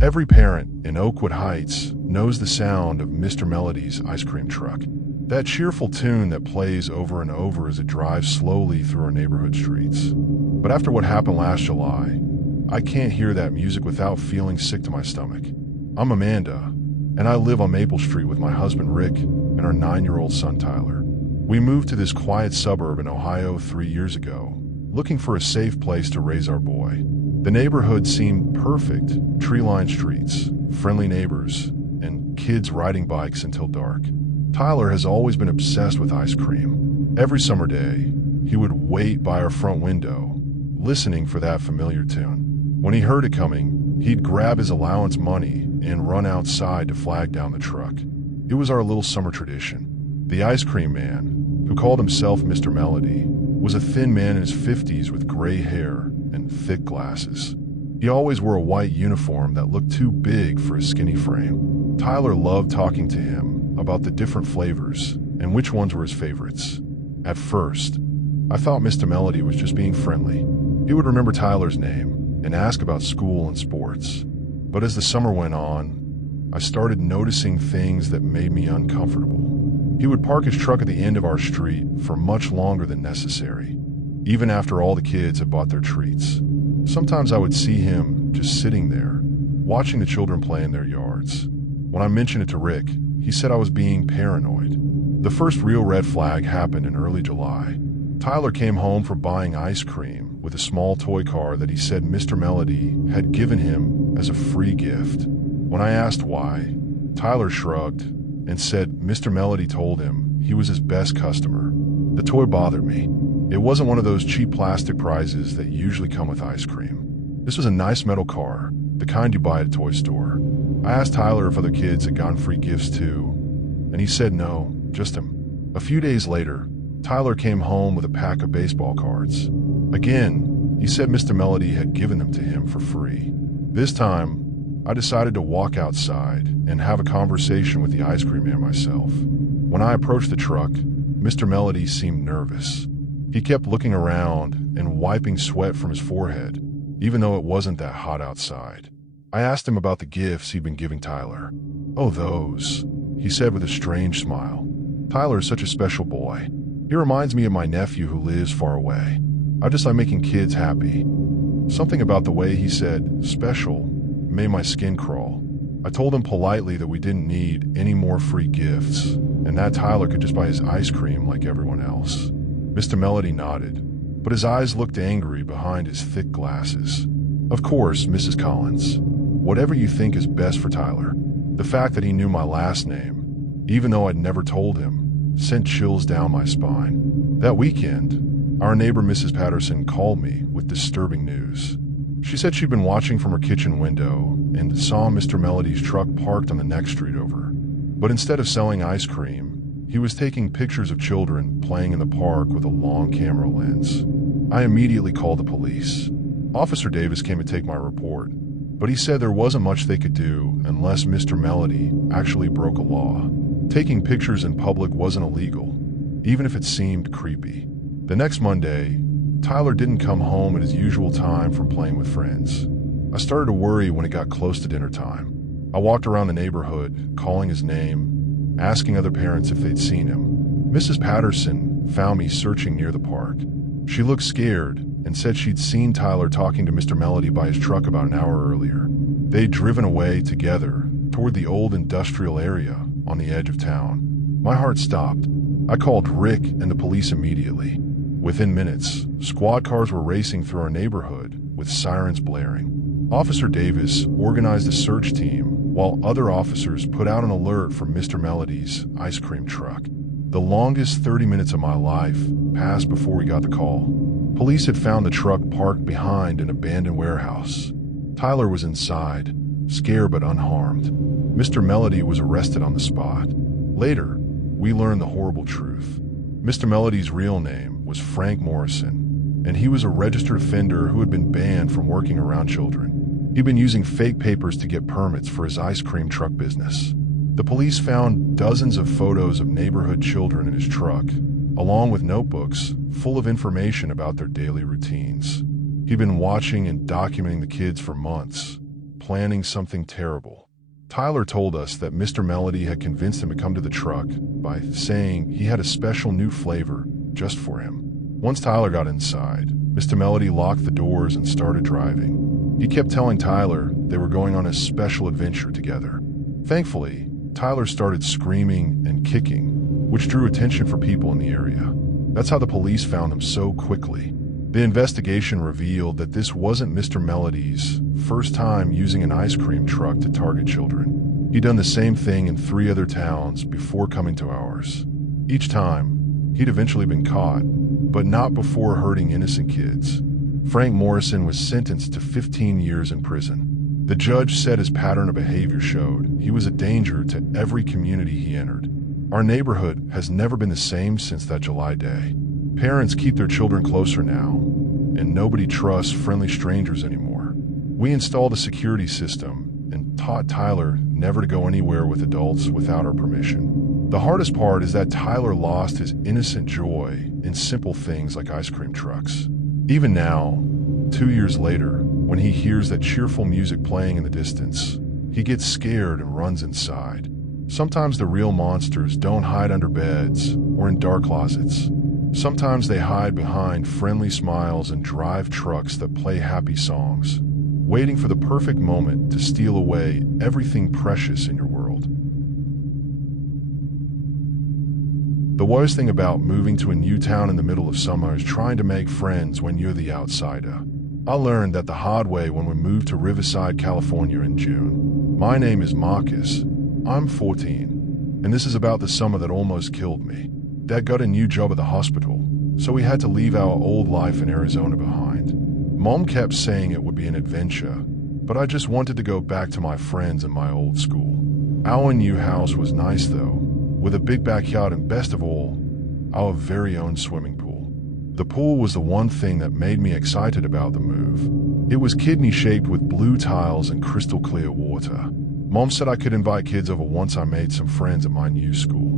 Every parent in Oakwood Heights knows the sound of Mr. Melody's ice cream truck. That cheerful tune that plays over and over as it drives slowly through our neighborhood streets. But after what happened last July, I can't hear that music without feeling sick to my stomach. I'm Amanda, and I live on Maple Street with my husband Rick and our 9-year-old son Tyler. We moved to this quiet suburb in Ohio 3 years ago, looking for a safe place to raise our boy. The neighborhood seemed perfect: tree-lined streets, friendly neighbors, and kids riding bikes until dark. Tyler has always been obsessed with ice cream. Every summer day, he would wait by our front window, listening for that familiar tune. When he heard it coming, he'd grab his allowance money and run outside to flag down the truck. It was our little summer tradition. The ice cream man, who called himself Mr. Melody, was a thin man in his 50s with gray hair and thick glasses. He always wore a white uniform that looked too big for his skinny frame. Tyler loved talking to him about the different flavors and which ones were his favorites. At first, I thought Mr. Melody was just being friendly. He would remember Tyler's name and ask about school and sports. But as the summer went on, I started noticing things that made me uncomfortable. He would park his truck at the end of our street for much longer than necessary, even after all the kids had bought their treats. Sometimes I would see him just sitting there, watching the children play in their yards. When I mentioned it to Rick, he said I was being paranoid. The first real red flag happened in early July. Tyler came home from buying ice cream with a small toy car that he said Mr. Melody had given him as a free gift. When I asked why, Tyler shrugged and said Mr. Melody told him he was his best customer. The toy bothered me. It wasn't one of those cheap plastic prizes that usually come with ice cream. This was a nice metal car, the kind you buy at a toy store. I asked Tyler if other kids had gotten free gifts too, and he said no, just him. A few days later, Tyler came home with a pack of baseball cards. Again, He said Mr. Melody had given them to him for free. This time, I decided to walk outside and have a conversation with the ice cream man myself. When I approached the truck, Mr. Melody seemed nervous. He kept looking around and wiping sweat from his forehead, even though it wasn't that hot outside. I asked him about the gifts he'd been giving Tyler. "Oh, those," he said with a strange smile. "Tyler is such a special boy. He reminds me of my nephew who lives far away. I just like making kids happy." Something about the way he said "special" made my skin crawl. I told him politely that we didn't need any more free gifts, and that Tyler could just buy his ice cream like everyone else. Mr. Melody nodded, but his eyes looked angry behind his thick glasses. "Of course, Mrs. Collins. Whatever you think is best for Tyler." The fact that he knew my last name, even though I'd never told him, sent chills down my spine. That weekend, our neighbor Mrs. Patterson called me with disturbing news. She said she'd been watching from her kitchen window and saw Mr. Melody's truck parked on the next street over. But instead of selling ice cream, he was taking pictures of children playing in the park with a long camera lens. I immediately called the police. Officer Davis came to take my report, but he said there wasn't much they could do unless Mr. Melody actually broke a law. Taking pictures in public wasn't illegal, even if it seemed creepy. The next Monday, Tyler didn't come home at his usual time from playing with friends. I started to worry when it got close to dinner time. I walked around the neighborhood, calling his name, asking other parents if they'd seen him. Mrs. Patterson found me searching near the park. She looked scared and said she'd seen Tyler talking to Mr. Melody by his truck about an hour earlier. They'd driven away together toward the old industrial area on the edge of town. My heart stopped. I called Rick and the police immediately. Within minutes, squad cars were racing through our neighborhood with sirens blaring. Officer Davis organized a search team while other officers put out an alert for Mr. Melody's ice cream truck. The longest 30 minutes of my life passed before we got the call. Police had found the truck parked behind an abandoned warehouse. Tyler was inside, scared but unharmed. Mr. Melody was arrested on the spot. Later, we learned the horrible truth. Mr. Melody's real name was Frank Morrison, and he was a registered offender who had been banned from working around children. He'd been using fake papers to get permits for his ice cream truck business. The police found dozens of photos of neighborhood children in his truck, along with notebooks full of information about their daily routines. He'd been watching and documenting the kids for months, planning something terrible. Tyler told us that Mr. Melody had convinced him to come to the truck by saying he had a special new flavor just for him. Once Tyler got inside, Mr. Melody locked the doors and started driving. He kept telling Tyler they were going on a special adventure together. Thankfully, Tyler started screaming and kicking, which drew attention for people in the area. That's how the police found him so quickly. The investigation revealed that this wasn't Mr. Melody's first time using an ice cream truck to target children. He'd done the same thing in 3 other towns before coming to ours. Each time, he'd eventually been caught, but not before hurting innocent kids. Frank Morrison was sentenced to 15 years in prison. The judge said his pattern of behavior showed he was a danger to every community he entered. Our neighborhood has never been the same since that July day. Parents keep their children closer now, and nobody trusts friendly strangers anymore. We installed a security system and taught Tyler never to go anywhere with adults without our permission. The hardest part is that Tyler lost his innocent joy in simple things like ice cream trucks. Even now, 2 years later, when he hears that cheerful music playing in the distance, he gets scared and runs inside. Sometimes the real monsters don't hide under beds or in dark closets. Sometimes they hide behind friendly smiles and drive trucks that play happy songs, waiting for the perfect moment to steal away everything precious in your world. The worst thing about moving to a new town in the middle of summer is trying to make friends when you're the outsider. I learned that the hard way when we moved to Riverside, California in June. My name is Marcus. I'm 14, and this is about the summer that almost killed me. Dad got a new job at the hospital, so we had to leave our old life in Arizona behind. Mom kept saying it would be an adventure, but I just wanted to go back to my friends and my old school. Our new house was nice though, with a big backyard and best of all, our very own swimming pool. The pool was the one thing that made me excited about the move. It was kidney-shaped with blue tiles and crystal clear water. Mom said I could invite kids over once I made some friends at my new school.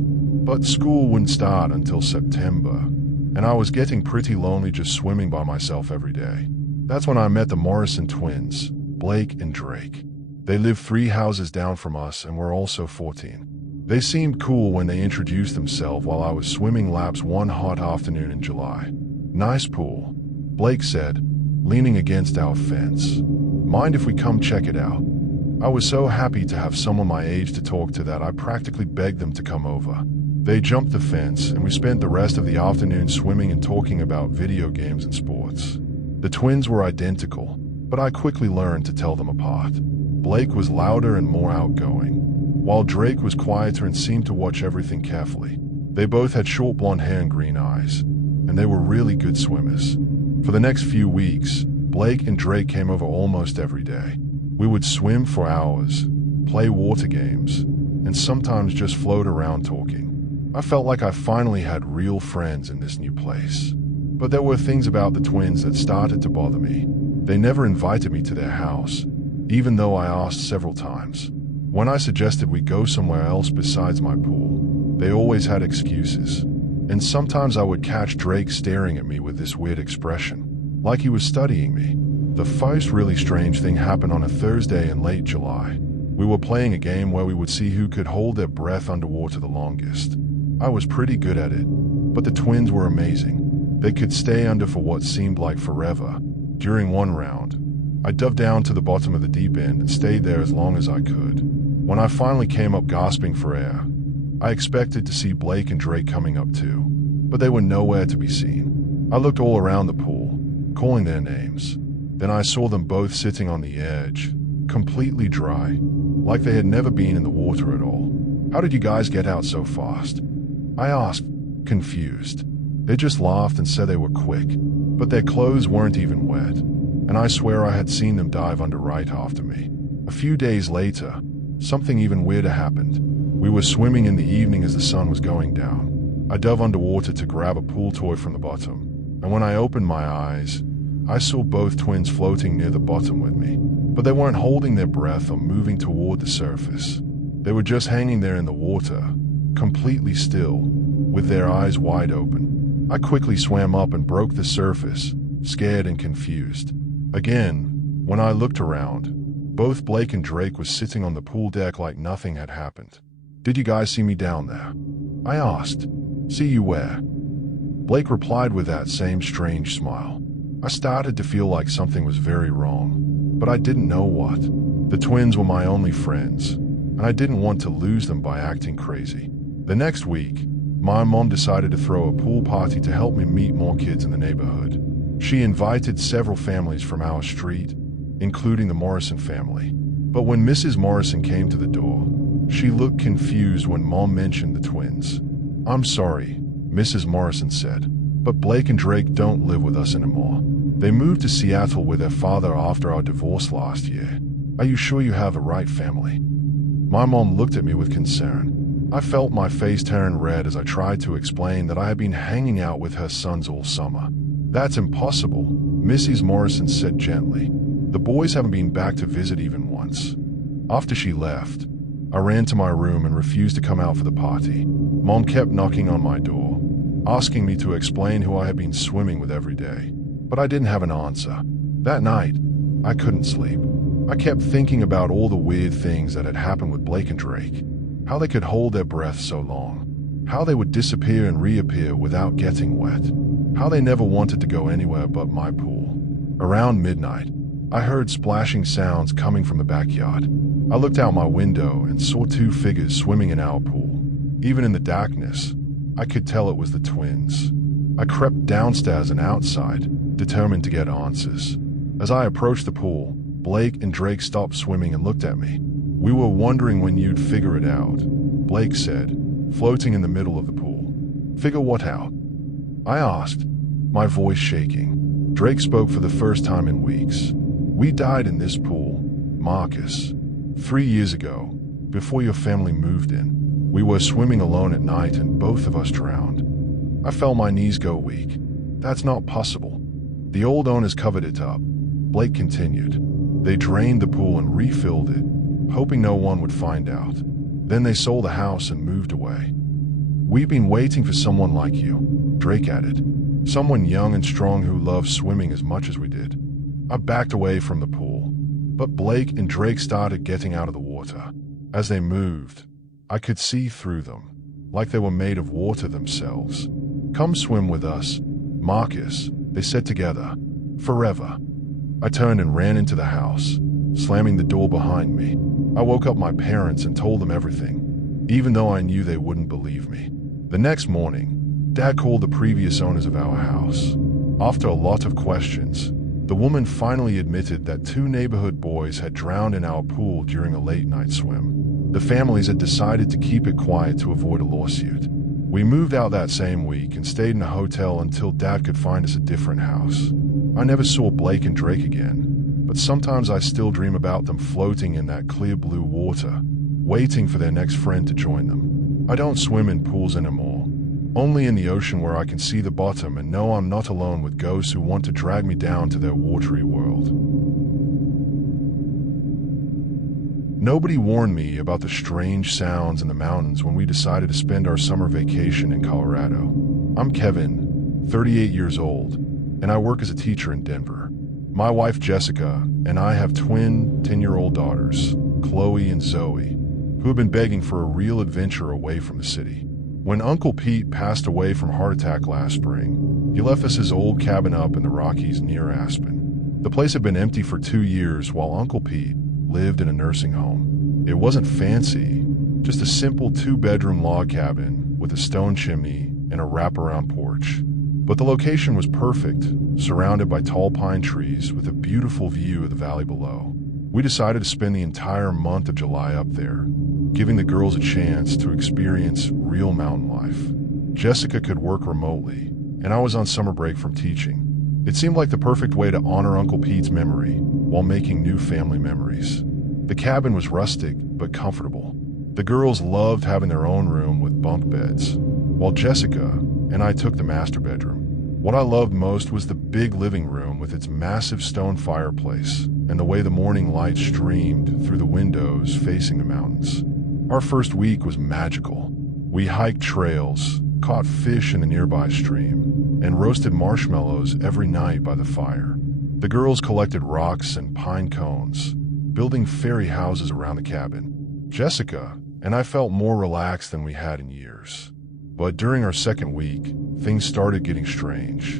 But school wouldn't start until September, and I was getting pretty lonely just swimming by myself every day. That's when I met the Morrison twins, Blake and Drake. They lived 3 houses down from us and were also 14. They seemed cool when they introduced themselves while I was swimming laps one hot afternoon in July. "Nice pool," Blake said, leaning against our fence. "Mind if we come check it out?" I was so happy to have someone my age to talk to that I practically begged them to come over. They jumped the fence, and we spent the rest of the afternoon swimming and talking about video games and sports. The twins were identical, but I quickly learned to tell them apart. Blake was louder and more outgoing, while Drake was quieter and seemed to watch everything carefully. They both had short blonde hair and green eyes, and they were really good swimmers. For the next few weeks, Blake and Drake came over almost every day. We would swim for hours, play water games, and sometimes just float around talking. I felt like I finally had real friends in this new place. But there were things about the twins that started to bother me. They never invited me to their house, even though I asked several times. When I suggested we go somewhere else besides my pool, they always had excuses. And sometimes I would catch Drake staring at me with this weird expression, like he was studying me. The first really strange thing happened on a Thursday in late July. We were playing a game where we would see who could hold their breath underwater the longest. I was pretty good at it, but the twins were amazing. They could stay under for what seemed like forever. During one round, I dove down to the bottom of the deep end and stayed there as long as I could. When I finally came up gasping for air, I expected to see Blake and Drake coming up too, but they were nowhere to be seen. I looked all around the pool, calling their names. Then I saw them both sitting on the edge, completely dry, like they had never been in the water at all. "How did you guys get out so fast?" I asked, confused. They just laughed and said they were quick, but their clothes weren't even wet, and I swear I had seen them dive under right after me. A few days later, something even weirder happened. We were swimming in the evening as the sun was going down. I dove underwater to grab a pool toy from the bottom, and when I opened my eyes, I saw both twins floating near the bottom with me, but they weren't holding their breath or moving toward the surface. They were just hanging there in the water, completely still, with their eyes wide open. I quickly swam up and broke the surface, scared and confused. Again, when I looked around, both Blake and Drake were sitting on the pool deck like nothing had happened. "Did you guys see me down there?" I asked. "See you where?" Blake replied with that same strange smile. I started to feel like something was very wrong, but I didn't know what. The twins were my only friends, and I didn't want to lose them by acting crazy. The next week, my mom decided to throw a pool party to help me meet more kids in the neighborhood. She invited several families from our street, including the Morrison family. But when Mrs. Morrison came to the door, she looked confused when Mom mentioned the twins. "I'm sorry," Mrs. Morrison said, "but Blake and Drake don't live with us anymore. They moved to Seattle with their father after our divorce last year. Are you sure you have the right family?" My mom looked at me with concern. I felt my face turn red as I tried to explain that I had been hanging out with her sons all summer. "That's impossible," Mrs. Morrison said gently. "The boys haven't been back to visit even once." After she left, I ran to my room and refused to come out for the party. Mom kept knocking on my door, asking me to explain who I had been swimming with every day, but I didn't have an answer. That night, I couldn't sleep. I kept thinking about all the weird things that had happened with Blake and Drake. How they could hold their breath so long. How they would disappear and reappear without getting wet. How they never wanted to go anywhere but my pool. Around midnight, I heard splashing sounds coming from the backyard. I looked out my window and saw 2 figures swimming in our pool. Even in the darkness, I could tell it was the twins. I crept downstairs and outside, determined to get answers. As I approached the pool, Blake and Drake stopped swimming and looked at me. "We were wondering when you'd figure it out," Blake said, floating in the middle of the pool. "Figure what out?" I asked, my voice shaking. Drake spoke for the first time in weeks. "We died in this pool, Marcus. 3 years ago, before your family moved in. We were swimming alone at night and both of us drowned." I felt my knees go weak. That's not possible. The old owners covered it up. Blake continued. They drained the pool and refilled it, hoping no one would find out. Then they sold the house and moved away. We've been waiting for someone like you, Drake added. Someone young and strong who loved swimming as much as we did. I backed away from the pool, but Blake and Drake started getting out of the water. As they moved, I could see through them, like they were made of water themselves. Come swim with us, Marcus, they said together. Forever. I turned and ran into the house, slamming the door behind me. I woke up my parents and told them everything, even though I knew they wouldn't believe me. The next morning, Dad called the previous owners of our house. After a lot of questions, the woman finally admitted that 2 neighborhood boys had drowned in our pool during a late-night swim. The families had decided to keep it quiet to avoid a lawsuit. We moved out that same week and stayed in a hotel until Dad could find us a different house. I never saw Blake and Drake again, but sometimes I still dream about them floating in that clear blue water, waiting for their next friend to join them. I don't swim in pools anymore, only in the ocean where I can see the bottom and know I'm not alone with ghosts who want to drag me down to their watery world. Nobody warned me about the strange sounds in the mountains when we decided to spend our summer vacation in Colorado. I'm Kevin, 38 years old, and I work as a teacher in Denver. My wife Jessica and I have twin 10-year-old daughters, Chloe and Zoe, who have been begging for a real adventure away from the city. When Uncle Pete passed away from a heart attack last spring, he left us his old cabin up in the Rockies near Aspen. The place had been empty for 2 years while Uncle Pete lived in a nursing home. It wasn't fancy, just a simple 2-bedroom log cabin with a stone chimney and a wraparound porch. But the location was perfect, surrounded by tall pine trees with a beautiful view of the valley below. We decided to spend the entire month of July up there, giving the girls a chance to experience real mountain life. Jessica could work remotely, and I was on summer break from teaching. It seemed like the perfect way to honor Uncle Pete's memory while making new family memories. The cabin was rustic but comfortable. The girls loved having their own room with bunk beds, while Jessica and I took the master bedroom. What I loved most was the big living room with its massive stone fireplace and the way the morning light streamed through the windows facing the mountains. Our first week was magical. We hiked trails, caught fish in a nearby stream, and roasted marshmallows every night by the fire. The girls collected rocks and pine cones, building fairy houses around the cabin. Jessica and I felt more relaxed than we had in years. But during our second week, things started getting strange.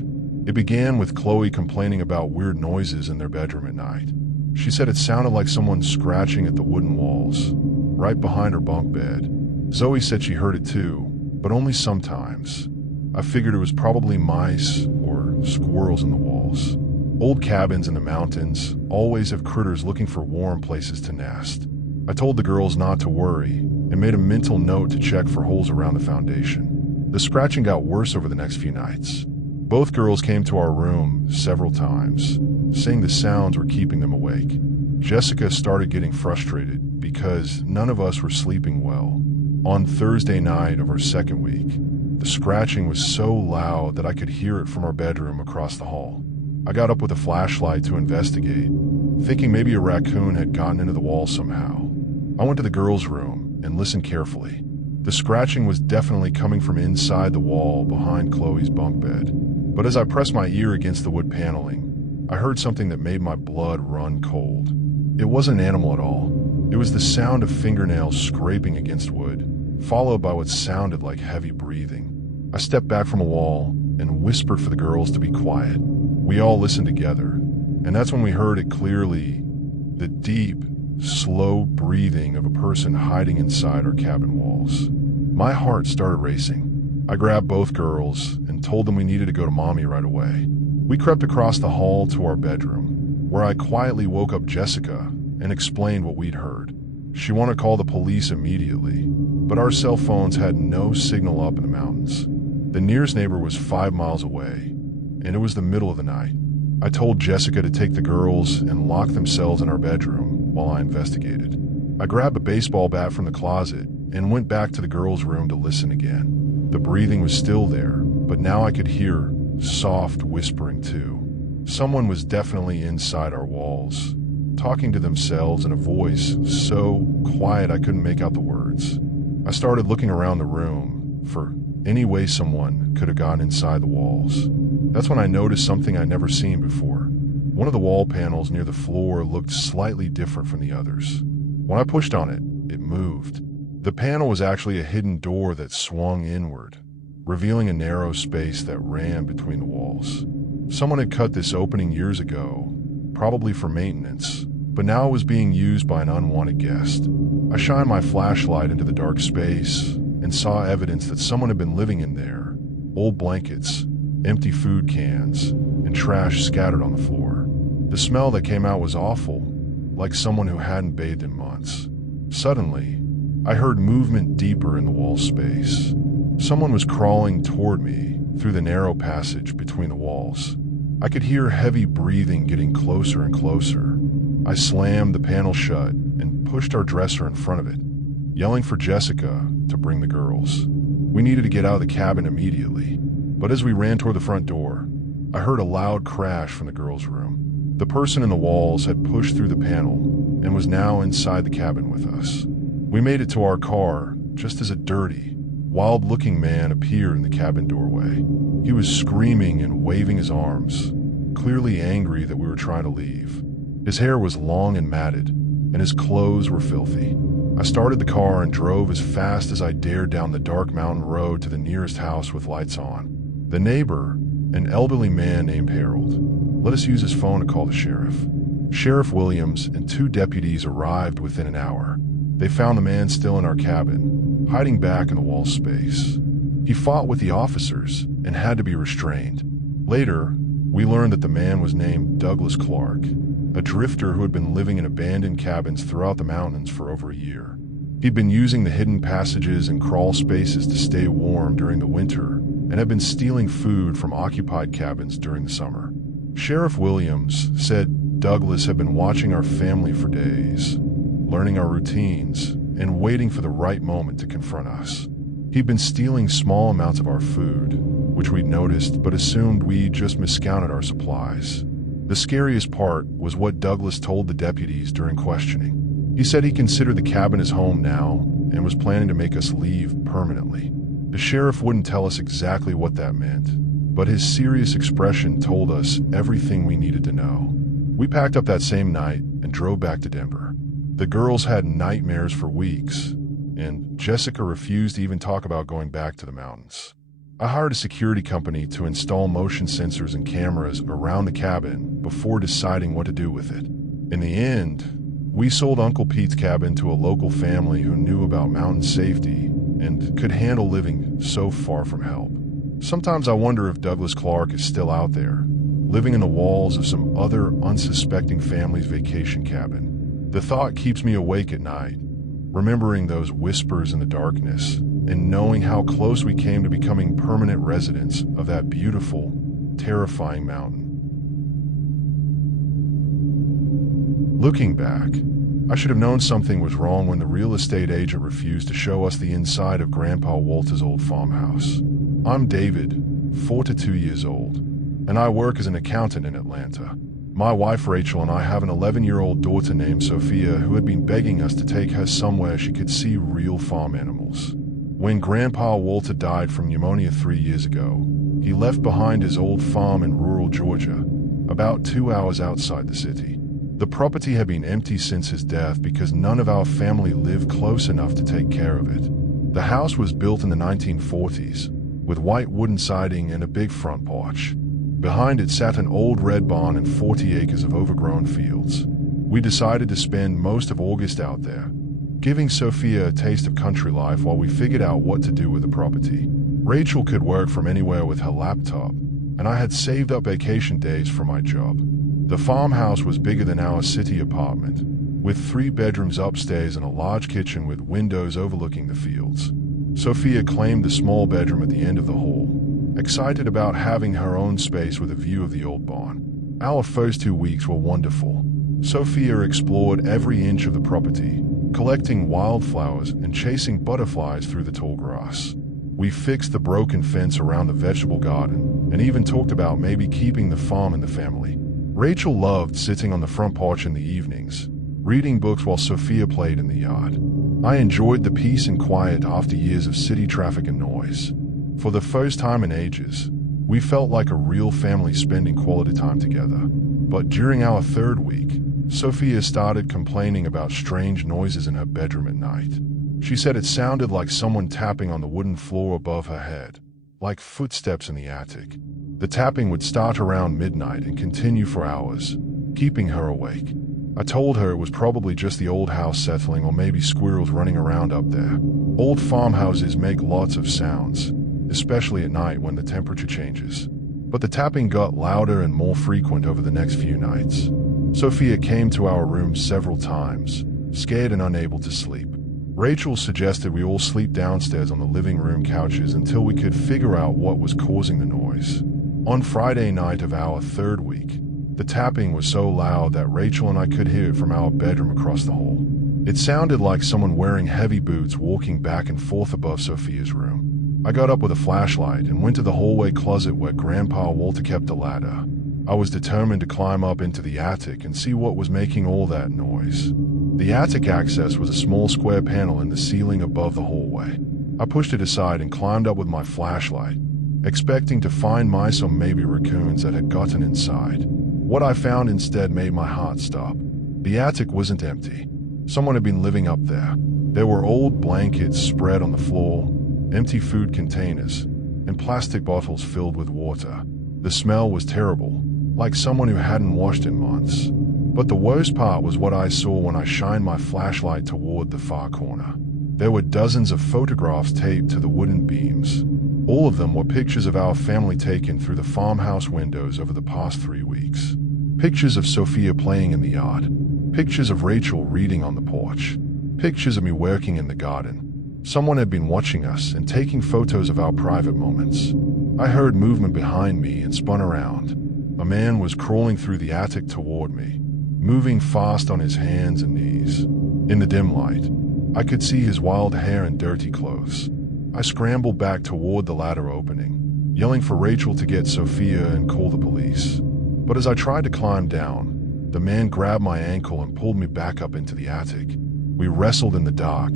It began with Chloe complaining about weird noises in their bedroom at night. She said it sounded like someone scratching at the wooden walls, right behind her bunk bed. Zoe said she heard it too, but only sometimes. I figured it was probably mice or squirrels in the walls. Old cabins in the mountains always have critters looking for warm places to nest. I told the girls not to worry and made a mental note to check for holes around the foundation. The scratching got worse over the next few nights. Both girls came to our room several times, saying the sounds were keeping them awake. Jessica started getting frustrated because none of us were sleeping well. On Thursday night of our second week, the scratching was so loud that I could hear it from our bedroom across the hall. I got up with a flashlight to investigate, thinking maybe a raccoon had gotten into the wall somehow. I went to the girls' room and listened carefully. The scratching was definitely coming from inside the wall behind Chloe's bunk bed. But as I pressed my ear against the wood paneling, I heard something that made my blood run cold. It wasn't an animal at all. It was the sound of fingernails scraping against wood, followed by what sounded like heavy breathing. I stepped back from a wall and whispered for the girls to be quiet. We all listened together, and that's when we heard it clearly, the deep, slow breathing of a person hiding inside our cabin walls. My heart started racing. I grabbed both girls and told them we needed to go to Mommy right away. We crept across the hall to our bedroom, where I quietly woke up Jessica and explained what we'd heard. She wanted to call the police immediately, but our cell phones had no signal up in the mountains. The nearest neighbor was 5 miles away, and it was the middle of the night. I told Jessica to take the girls and lock themselves in our bedroom while I investigated. I grabbed a baseball bat from the closet and went back to the girls' room to listen again. The breathing was still there, but now I could hear soft whispering too. Someone was definitely inside our walls, talking to themselves in a voice so quiet I couldn't make out the words. I started looking around the room for any way someone could have gotten inside the walls. That's when I noticed something I'd never seen before. One of the wall panels near the floor looked slightly different from the others. When I pushed on it, it moved. The panel was actually a hidden door that swung inward, revealing a narrow space that ran between the walls. Someone had cut this opening years ago, probably for maintenance, but now it was being used by an unwanted guest. I shined my flashlight into the dark space and saw evidence that someone had been living in there. Old blankets, empty food cans, and trash scattered on the floor. The smell that came out was awful, like someone who hadn't bathed in months. Suddenly, I heard movement deeper in the wall space. Someone was crawling toward me through the narrow passage between the walls. I could hear heavy breathing getting closer and closer. I slammed the panel shut and pushed our dresser in front of it, yelling for Jessica to bring the girls. We needed to get out of the cabin immediately, but as we ran toward the front door, I heard a loud crash from the girls' room. The person in the walls had pushed through the panel and was now inside the cabin with us. We made it to our car just as a dirty, wild-looking man appeared in the cabin doorway. He was screaming and waving his arms, clearly angry that we were trying to leave. His hair was long and matted, and his clothes were filthy. I started the car and drove as fast as I dared down the dark mountain road to the nearest house with lights on. The neighbor, an elderly man named Harold, let us use his phone to call the sheriff. Sheriff Williams and 2 deputies arrived within an hour. They found the man still in our cabin, hiding back in the wall space. He fought with the officers and had to be restrained. Later, we learned that the man was named Douglas Clark, a drifter who had been living in abandoned cabins throughout the mountains for over a year. He'd been using the hidden passages and crawl spaces to stay warm during the winter and had been stealing food from occupied cabins during the summer. Sheriff Williams said Douglas had been watching our family for days, learning our routines, and waiting for the right moment to confront us. He'd been stealing small amounts of our food, which we'd noticed but assumed we just miscounted our supplies. The scariest part was what Douglas told the deputies during questioning. He said he considered the cabin his home now and was planning to make us leave permanently. The sheriff wouldn't tell us exactly what that meant, but his serious expression told us everything we needed to know. We packed up that same night and drove back to Denver. The girls had nightmares for weeks, and Jessica refused to even talk about going back to the mountains. I hired a security company to install motion sensors and cameras around the cabin before deciding what to do with it. In the end, we sold Uncle Pete's cabin to a local family who knew about mountain safety and could handle living so far from help. Sometimes I wonder if Douglas Clark is still out there, living in the walls of some other unsuspecting family's vacation cabin. The thought keeps me awake at night, remembering those whispers in the darkness and knowing how close we came to becoming permanent residents of that beautiful, terrifying mountain. Looking back, I should have known something was wrong when the real estate agent refused to show us the inside of Grandpa Walter's old farmhouse. I'm David, 42 years old, and I work as an accountant in Atlanta. My wife Rachel and I have an 11-year-old daughter named Sophia who had been begging us to take her somewhere she could see real farm animals. When Grandpa Walter died from pneumonia 3 years ago, he left behind his old farm in rural Georgia, about 2 hours outside the city. The property had been empty since his death because none of our family lived close enough to take care of it. The house was built in the 1940s, with white wooden siding and a big front porch. Behind it sat an old red barn and 40 acres of overgrown fields. We decided to spend most of August out there, giving Sophia a taste of country life while we figured out what to do with the property. Rachel could work from anywhere with her laptop, and I had saved up vacation days for my job. The farmhouse was bigger than our city apartment, with 3 bedrooms upstairs and a large kitchen with windows overlooking the fields. Sophia claimed the small bedroom at the end of the hall, excited about having her own space with a view of the old barn. Our first 2 weeks were wonderful. Sophia explored every inch of the property, collecting wildflowers and chasing butterflies through the tall grass. We fixed the broken fence around the vegetable garden and even talked about maybe keeping the farm in the family. Rachel loved sitting on the front porch in the evenings, reading books while Sophia played in the yard. I enjoyed the peace and quiet after years of city traffic and noise. For the first time in ages, we felt like a real family spending quality time together. But during our third week, Sophia started complaining about strange noises in her bedroom at night. She said it sounded like someone tapping on the wooden floor above her head, like footsteps in the attic. The tapping would start around midnight and continue for hours, keeping her awake. I told her it was probably just the old house settling or maybe squirrels running around up there. Old farmhouses make lots of sounds, especially at night when the temperature changes. But the tapping got louder and more frequent over the next few nights. Sophia came to our room several times, scared and unable to sleep. Rachel suggested we all sleep downstairs on the living room couches until we could figure out what was causing the noise. On Friday night of our third week, the tapping was so loud that Rachel and I could hear it from our bedroom across the hall. It sounded like someone wearing heavy boots walking back and forth above Sophia's room. I got up with a flashlight and went to the hallway closet where Grandpa Walter kept a ladder. I was determined to climb up into the attic and see what was making all that noise. The attic access was a small square panel in the ceiling above the hallway. I pushed it aside and climbed up with my flashlight, expecting to find mice or maybe raccoons that had gotten inside. What I found instead made my heart stop. The attic wasn't empty. Someone had been living up there. There were old blankets spread on the floor, empty food containers, and plastic bottles filled with water. The smell was terrible, like someone who hadn't washed in months. But the worst part was what I saw when I shined my flashlight toward the far corner. There were dozens of photographs taped to the wooden beams. All of them were pictures of our family taken through the farmhouse windows over the past 3 weeks. Pictures of Sophia playing in the yard. Pictures of Rachel reading on the porch. Pictures of me working in the garden. Someone had been watching us and taking photos of our private moments. I heard movement behind me and spun around. A man was crawling through the attic toward me, moving fast on his hands and knees. In the dim light, I could see his wild hair and dirty clothes. I scrambled back toward the ladder opening, yelling for Rachel to get Sophia and call the police. But as I tried to climb down, the man grabbed my ankle and pulled me back up into the attic. We wrestled in the dark,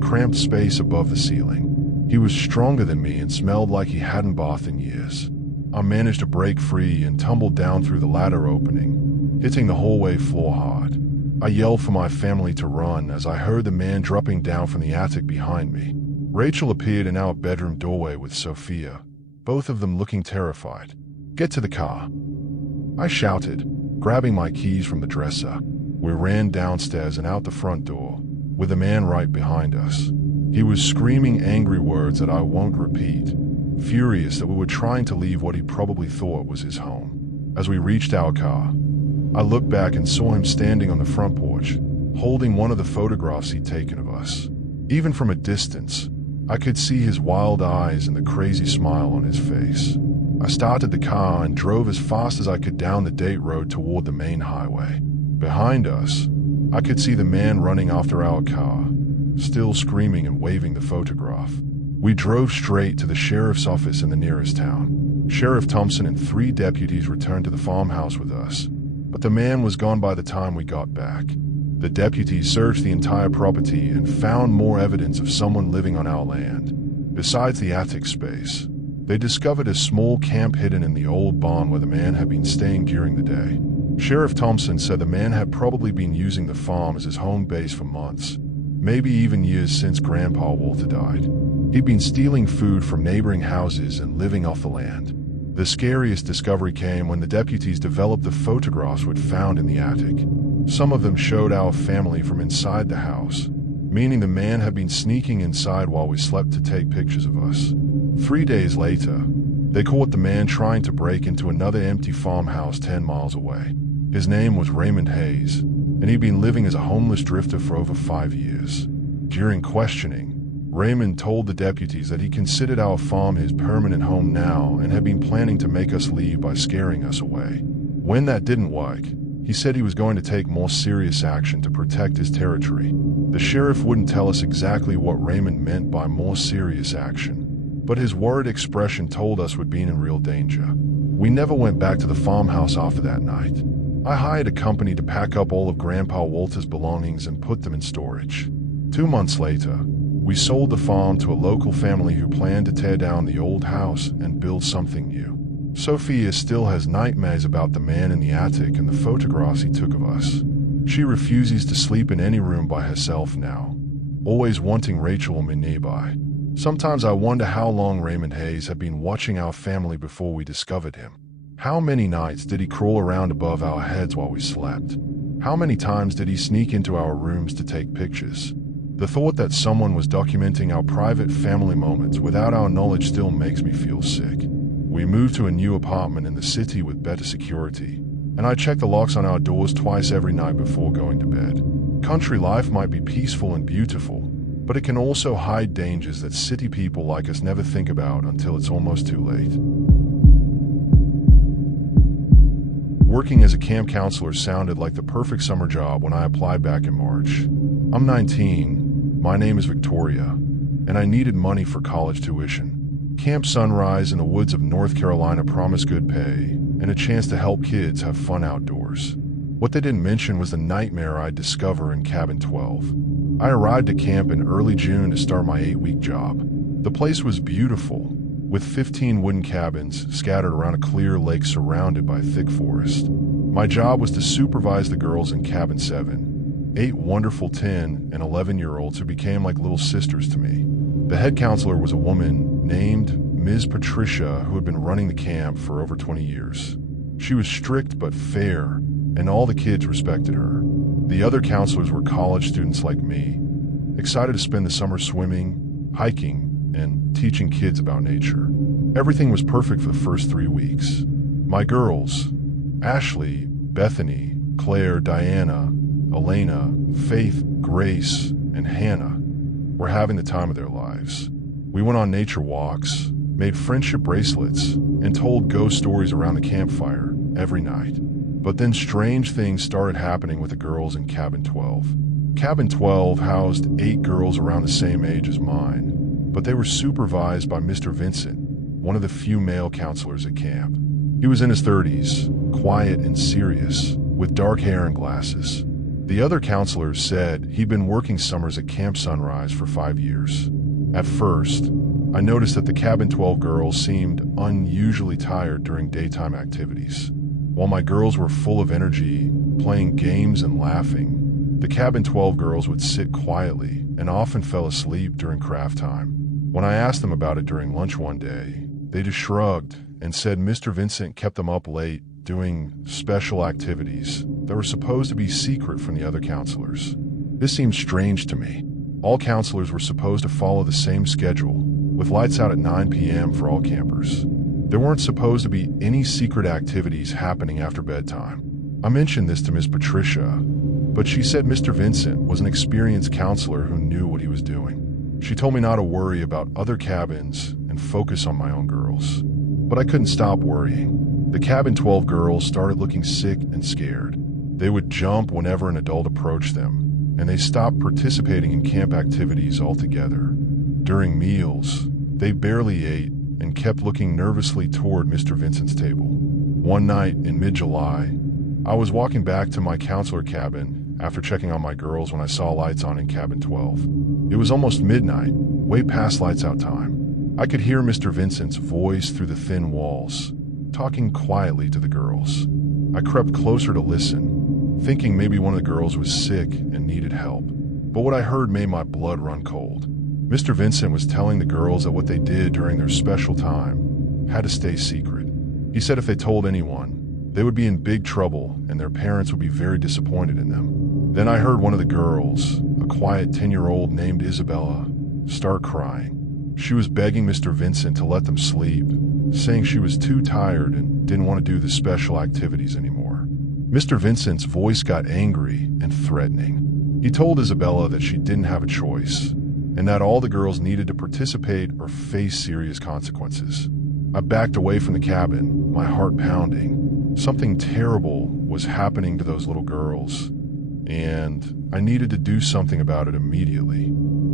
cramped space above the ceiling. He was stronger than me and smelled like he hadn't bathed in years. I managed to break free and tumbled down through the ladder opening, hitting the hallway floor hard. I yelled for my family to run as I heard the man dropping down from the attic behind me. Rachel appeared in our bedroom doorway with Sophia, both of them looking terrified. "Get to the car," I shouted, grabbing my keys from the dresser. We ran downstairs and out the front door, with the man right behind us. He was screaming angry words that I won't repeat, furious that we were trying to leave what he probably thought was his home. As we reached our car, I looked back and saw him standing on the front porch, holding one of the photographs he'd taken of us. Even from a distance, I could see his wild eyes and the crazy smile on his face. I started the car and drove as fast as I could down the Date Road toward the main highway. Behind us, I could see the man running after our car, still screaming and waving the photograph. We drove straight to the sheriff's office in the nearest town. Sheriff Thompson and 3 deputies returned to the farmhouse with us, but the man was gone by the time we got back. The deputies searched the entire property and found more evidence of someone living on our land. Besides the attic space, they discovered a small camp hidden in the old barn where the man had been staying during the day. Sheriff Thompson said the man had probably been using the farm as his home base for months, maybe even years since Grandpa Walter died. He'd been stealing food from neighboring houses and living off the land. The scariest discovery came when the deputies developed the photographs we'd found in the attic. Some of them showed our family from inside the house, meaning the man had been sneaking inside while we slept to take pictures of us. 3 days later, they caught the man trying to break into another empty farmhouse 10 miles away. His name was Raymond Hayes, and he'd been living as a homeless drifter for over 5 years. During questioning, Raymond told the deputies that he considered our farm his permanent home now and had been planning to make us leave by scaring us away. When that didn't work, he said he was going to take more serious action to protect his territory. The sheriff wouldn't tell us exactly what Raymond meant by more serious action, but his worried expression told us we'd been in real danger. We never went back to the farmhouse after that night. I hired a company to pack up all of Grandpa Walter's belongings and put them in storage. 2 months later, we sold the farm to a local family who planned to tear down the old house and build something new. Sophia still has nightmares about the man in the attic and the photographs he took of us. She refuses to sleep in any room by herself now, always wanting Rachel and me nearby. Sometimes I wonder how long Raymond Hayes had been watching our family before we discovered him. How many nights did he crawl around above our heads while we slept? How many times did he sneak into our rooms to take pictures? The thought that someone was documenting our private family moments without our knowledge still makes me feel sick. We moved to a new apartment in the city with better security, and I check the locks on our doors twice every night before going to bed. Country life might be peaceful and beautiful, but it can also hide dangers that city people like us never think about until it's almost too late. Working as a camp counselor sounded like the perfect summer job when I applied back in March. I'm 19, my name is Victoria, and I needed money for college tuition. Camp Sunrise in the woods of North Carolina promised good pay and a chance to help kids have fun outdoors. What they didn't mention was the nightmare I'd discover in Cabin 12. I arrived at camp in early June to start my 8-week job. The place was beautiful, with 15 wooden cabins scattered around a clear lake surrounded by thick forest. My job was to supervise the girls in Cabin 7, 8 wonderful 10 and 11-year-olds who became like little sisters to me. The head counselor was a woman named Ms. Patricia who had been running the camp for over 20 years. She was strict but fair, and all the kids respected her. The other counselors were college students like me, excited to spend the summer swimming, hiking, and teaching kids about nature. Everything was perfect for the first 3 weeks. My girls, Ashley, Bethany, Claire, Diana, Elena, Faith, Grace, and Hannah, were having the time of their lives. We went on nature walks, made friendship bracelets, and told ghost stories around the campfire every night. But then strange things started happening with the girls in Cabin 12. Cabin 12 housed 8 girls around the same age as mine, but they were supervised by Mr. Vincent, one of the few male counselors at camp. He was in his 30s, quiet and serious, with dark hair and glasses. The other counselors said he'd been working summers at Camp Sunrise for 5 years. At first, I noticed that the Cabin 12 girls seemed unusually tired during daytime activities. While my girls were full of energy, playing games and laughing, the Cabin 12 girls would sit quietly and often fell asleep during craft time. When I asked them about it during lunch one day, they just shrugged and said Mr. Vincent kept them up late doing special activities that were supposed to be secret from the other counselors. This seemed strange to me. All counselors were supposed to follow the same schedule, with lights out at 9 p.m. for all campers. There weren't supposed to be any secret activities happening after bedtime. I mentioned this to Ms. Patricia, but she said Mr. Vincent was an experienced counselor who knew what he was doing. She told me not to worry about other cabins and focus on my own girls. But I couldn't stop worrying. The Cabin 12 girls started looking sick and scared. They would jump whenever an adult approached them, and they stopped participating in camp activities altogether. During meals, they barely ate and kept looking nervously toward Mr. Vincent's table. One night in mid-July, I was walking back to my counselor cabin after checking on my girls when I saw lights on in Cabin 12. It was almost midnight, way past lights out time. I could hear Mr. Vincent's voice through the thin walls, talking quietly to the girls. I crept closer to listen, thinking maybe one of the girls was sick and needed help. But what I heard made my blood run cold. Mr. Vincent was telling the girls that what they did during their special time had to stay secret. He said if they told anyone, they would be in big trouble and their parents would be very disappointed in them. Then I heard one of the girls, a quiet 10-year-old named Isabella, start crying. She was begging Mr. Vincent to let them sleep, saying she was too tired and didn't want to do the special activities anymore. Mr. Vincent's voice got angry and threatening. He told Isabella that she didn't have a choice, and that all the girls needed to participate or face serious consequences. I backed away from the cabin, my heart pounding. Something terrible was happening to those little girls, and I needed to do something about it immediately.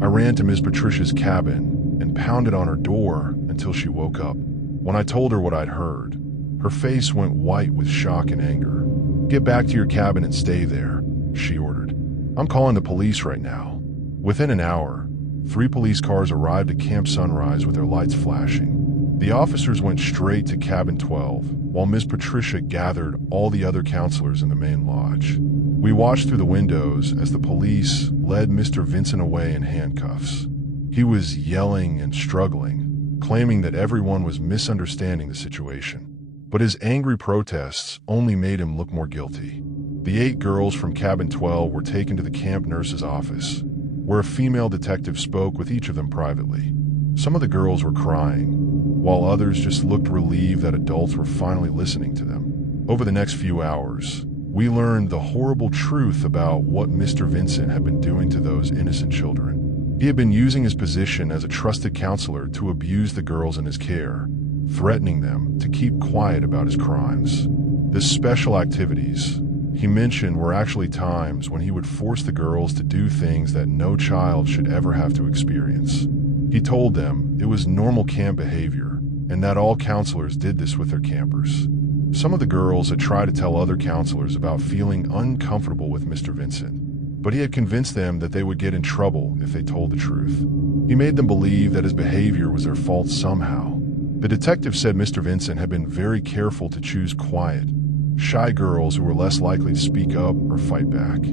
I ran to Miss Patricia's cabin and pounded on her door until she woke up. When I told her what I'd heard, her face went white with shock and anger. "Get back to your cabin and stay there," she ordered. "I'm calling the police right now." Within an hour, 3 police cars arrived at Camp Sunrise with their lights flashing. The officers went straight to cabin 12, while Ms. Patricia gathered all the other counselors in the main lodge. We watched through the windows as the police led Mr. Vincent away in handcuffs. He was yelling and struggling, claiming that everyone was misunderstanding the situation. But his angry protests only made him look more guilty. The 8 girls from cabin 12 were taken to the camp nurse's office, where a female detective spoke with each of them privately. Some of the girls were crying, while others just looked relieved that adults were finally listening to them. Over the next few hours, we learned the horrible truth about what Mr. Vincent had been doing to those innocent children. He had been using his position as a trusted counselor to abuse the girls in his care, threatening them to keep quiet about his crimes. The special activities he mentioned were actually times when he would force the girls to do things that no child should ever have to experience. He told them it was normal camp behavior and that all counselors did this with their campers. Some of the girls had tried to tell other counselors about feeling uncomfortable with Mr. Vincent, but he had convinced them that they would get in trouble if they told the truth. He made them believe that his behavior was their fault somehow. The detective said Mr. Vincent had been very careful to choose quiet, shy girls who were less likely to speak up or fight back.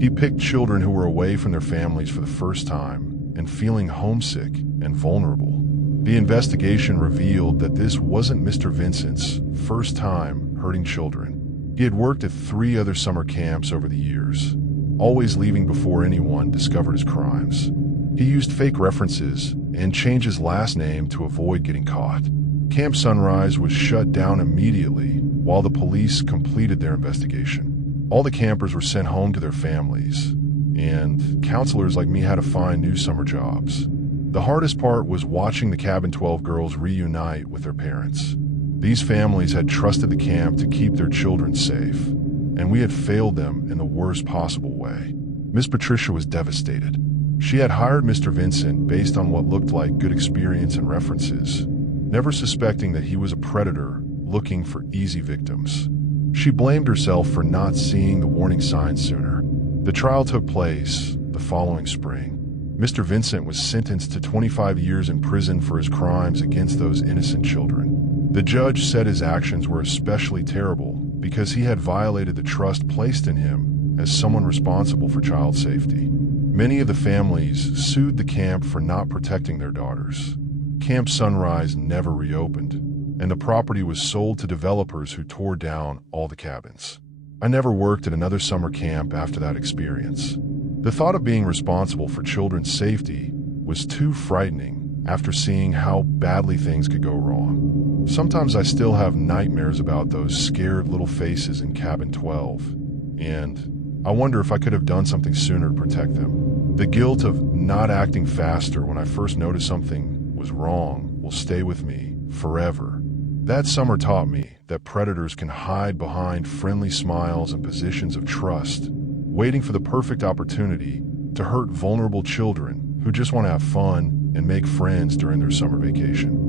He picked children who were away from their families for the first time and feeling homesick and vulnerable. The investigation revealed that this wasn't Mr. Vincent's first time hurting children. He had worked at 3 other summer camps over the years, always leaving before anyone discovered his crimes. He used fake references and changed his last name to avoid getting caught. Camp Sunrise was shut down immediately while the police completed their investigation. All the campers were sent home to their families, and counselors like me had to find new summer jobs. The hardest part was watching the cabin 12 girls reunite with their parents. These families had trusted the camp to keep their children safe, and we had failed them in the worst possible way. Miss Patricia was devastated. She had hired Mr. Vincent based on what looked like good experience and references, never suspecting that he was a predator looking for easy victims. She blamed herself for not seeing the warning signs sooner. The trial took place the following spring. Mr. Vincent was sentenced to 25 years in prison for his crimes against those innocent children. The judge said his actions were especially terrible because he had violated the trust placed in him as someone responsible for child safety. Many of the families sued the camp for not protecting their daughters. Camp Sunrise never reopened, and the property was sold to developers who tore down all the cabins. I never worked at another summer camp after that experience. The thought of being responsible for children's safety was too frightening after seeing how badly things could go wrong. Sometimes I still have nightmares about those scared little faces in cabin 12, and I wonder if I could have done something sooner to protect them. The guilt of not acting faster when I first noticed something was wrong will stay with me forever. That summer taught me that predators can hide behind friendly smiles and positions of trust, waiting for the perfect opportunity to hurt vulnerable children who just want to have fun and make friends during their summer vacation.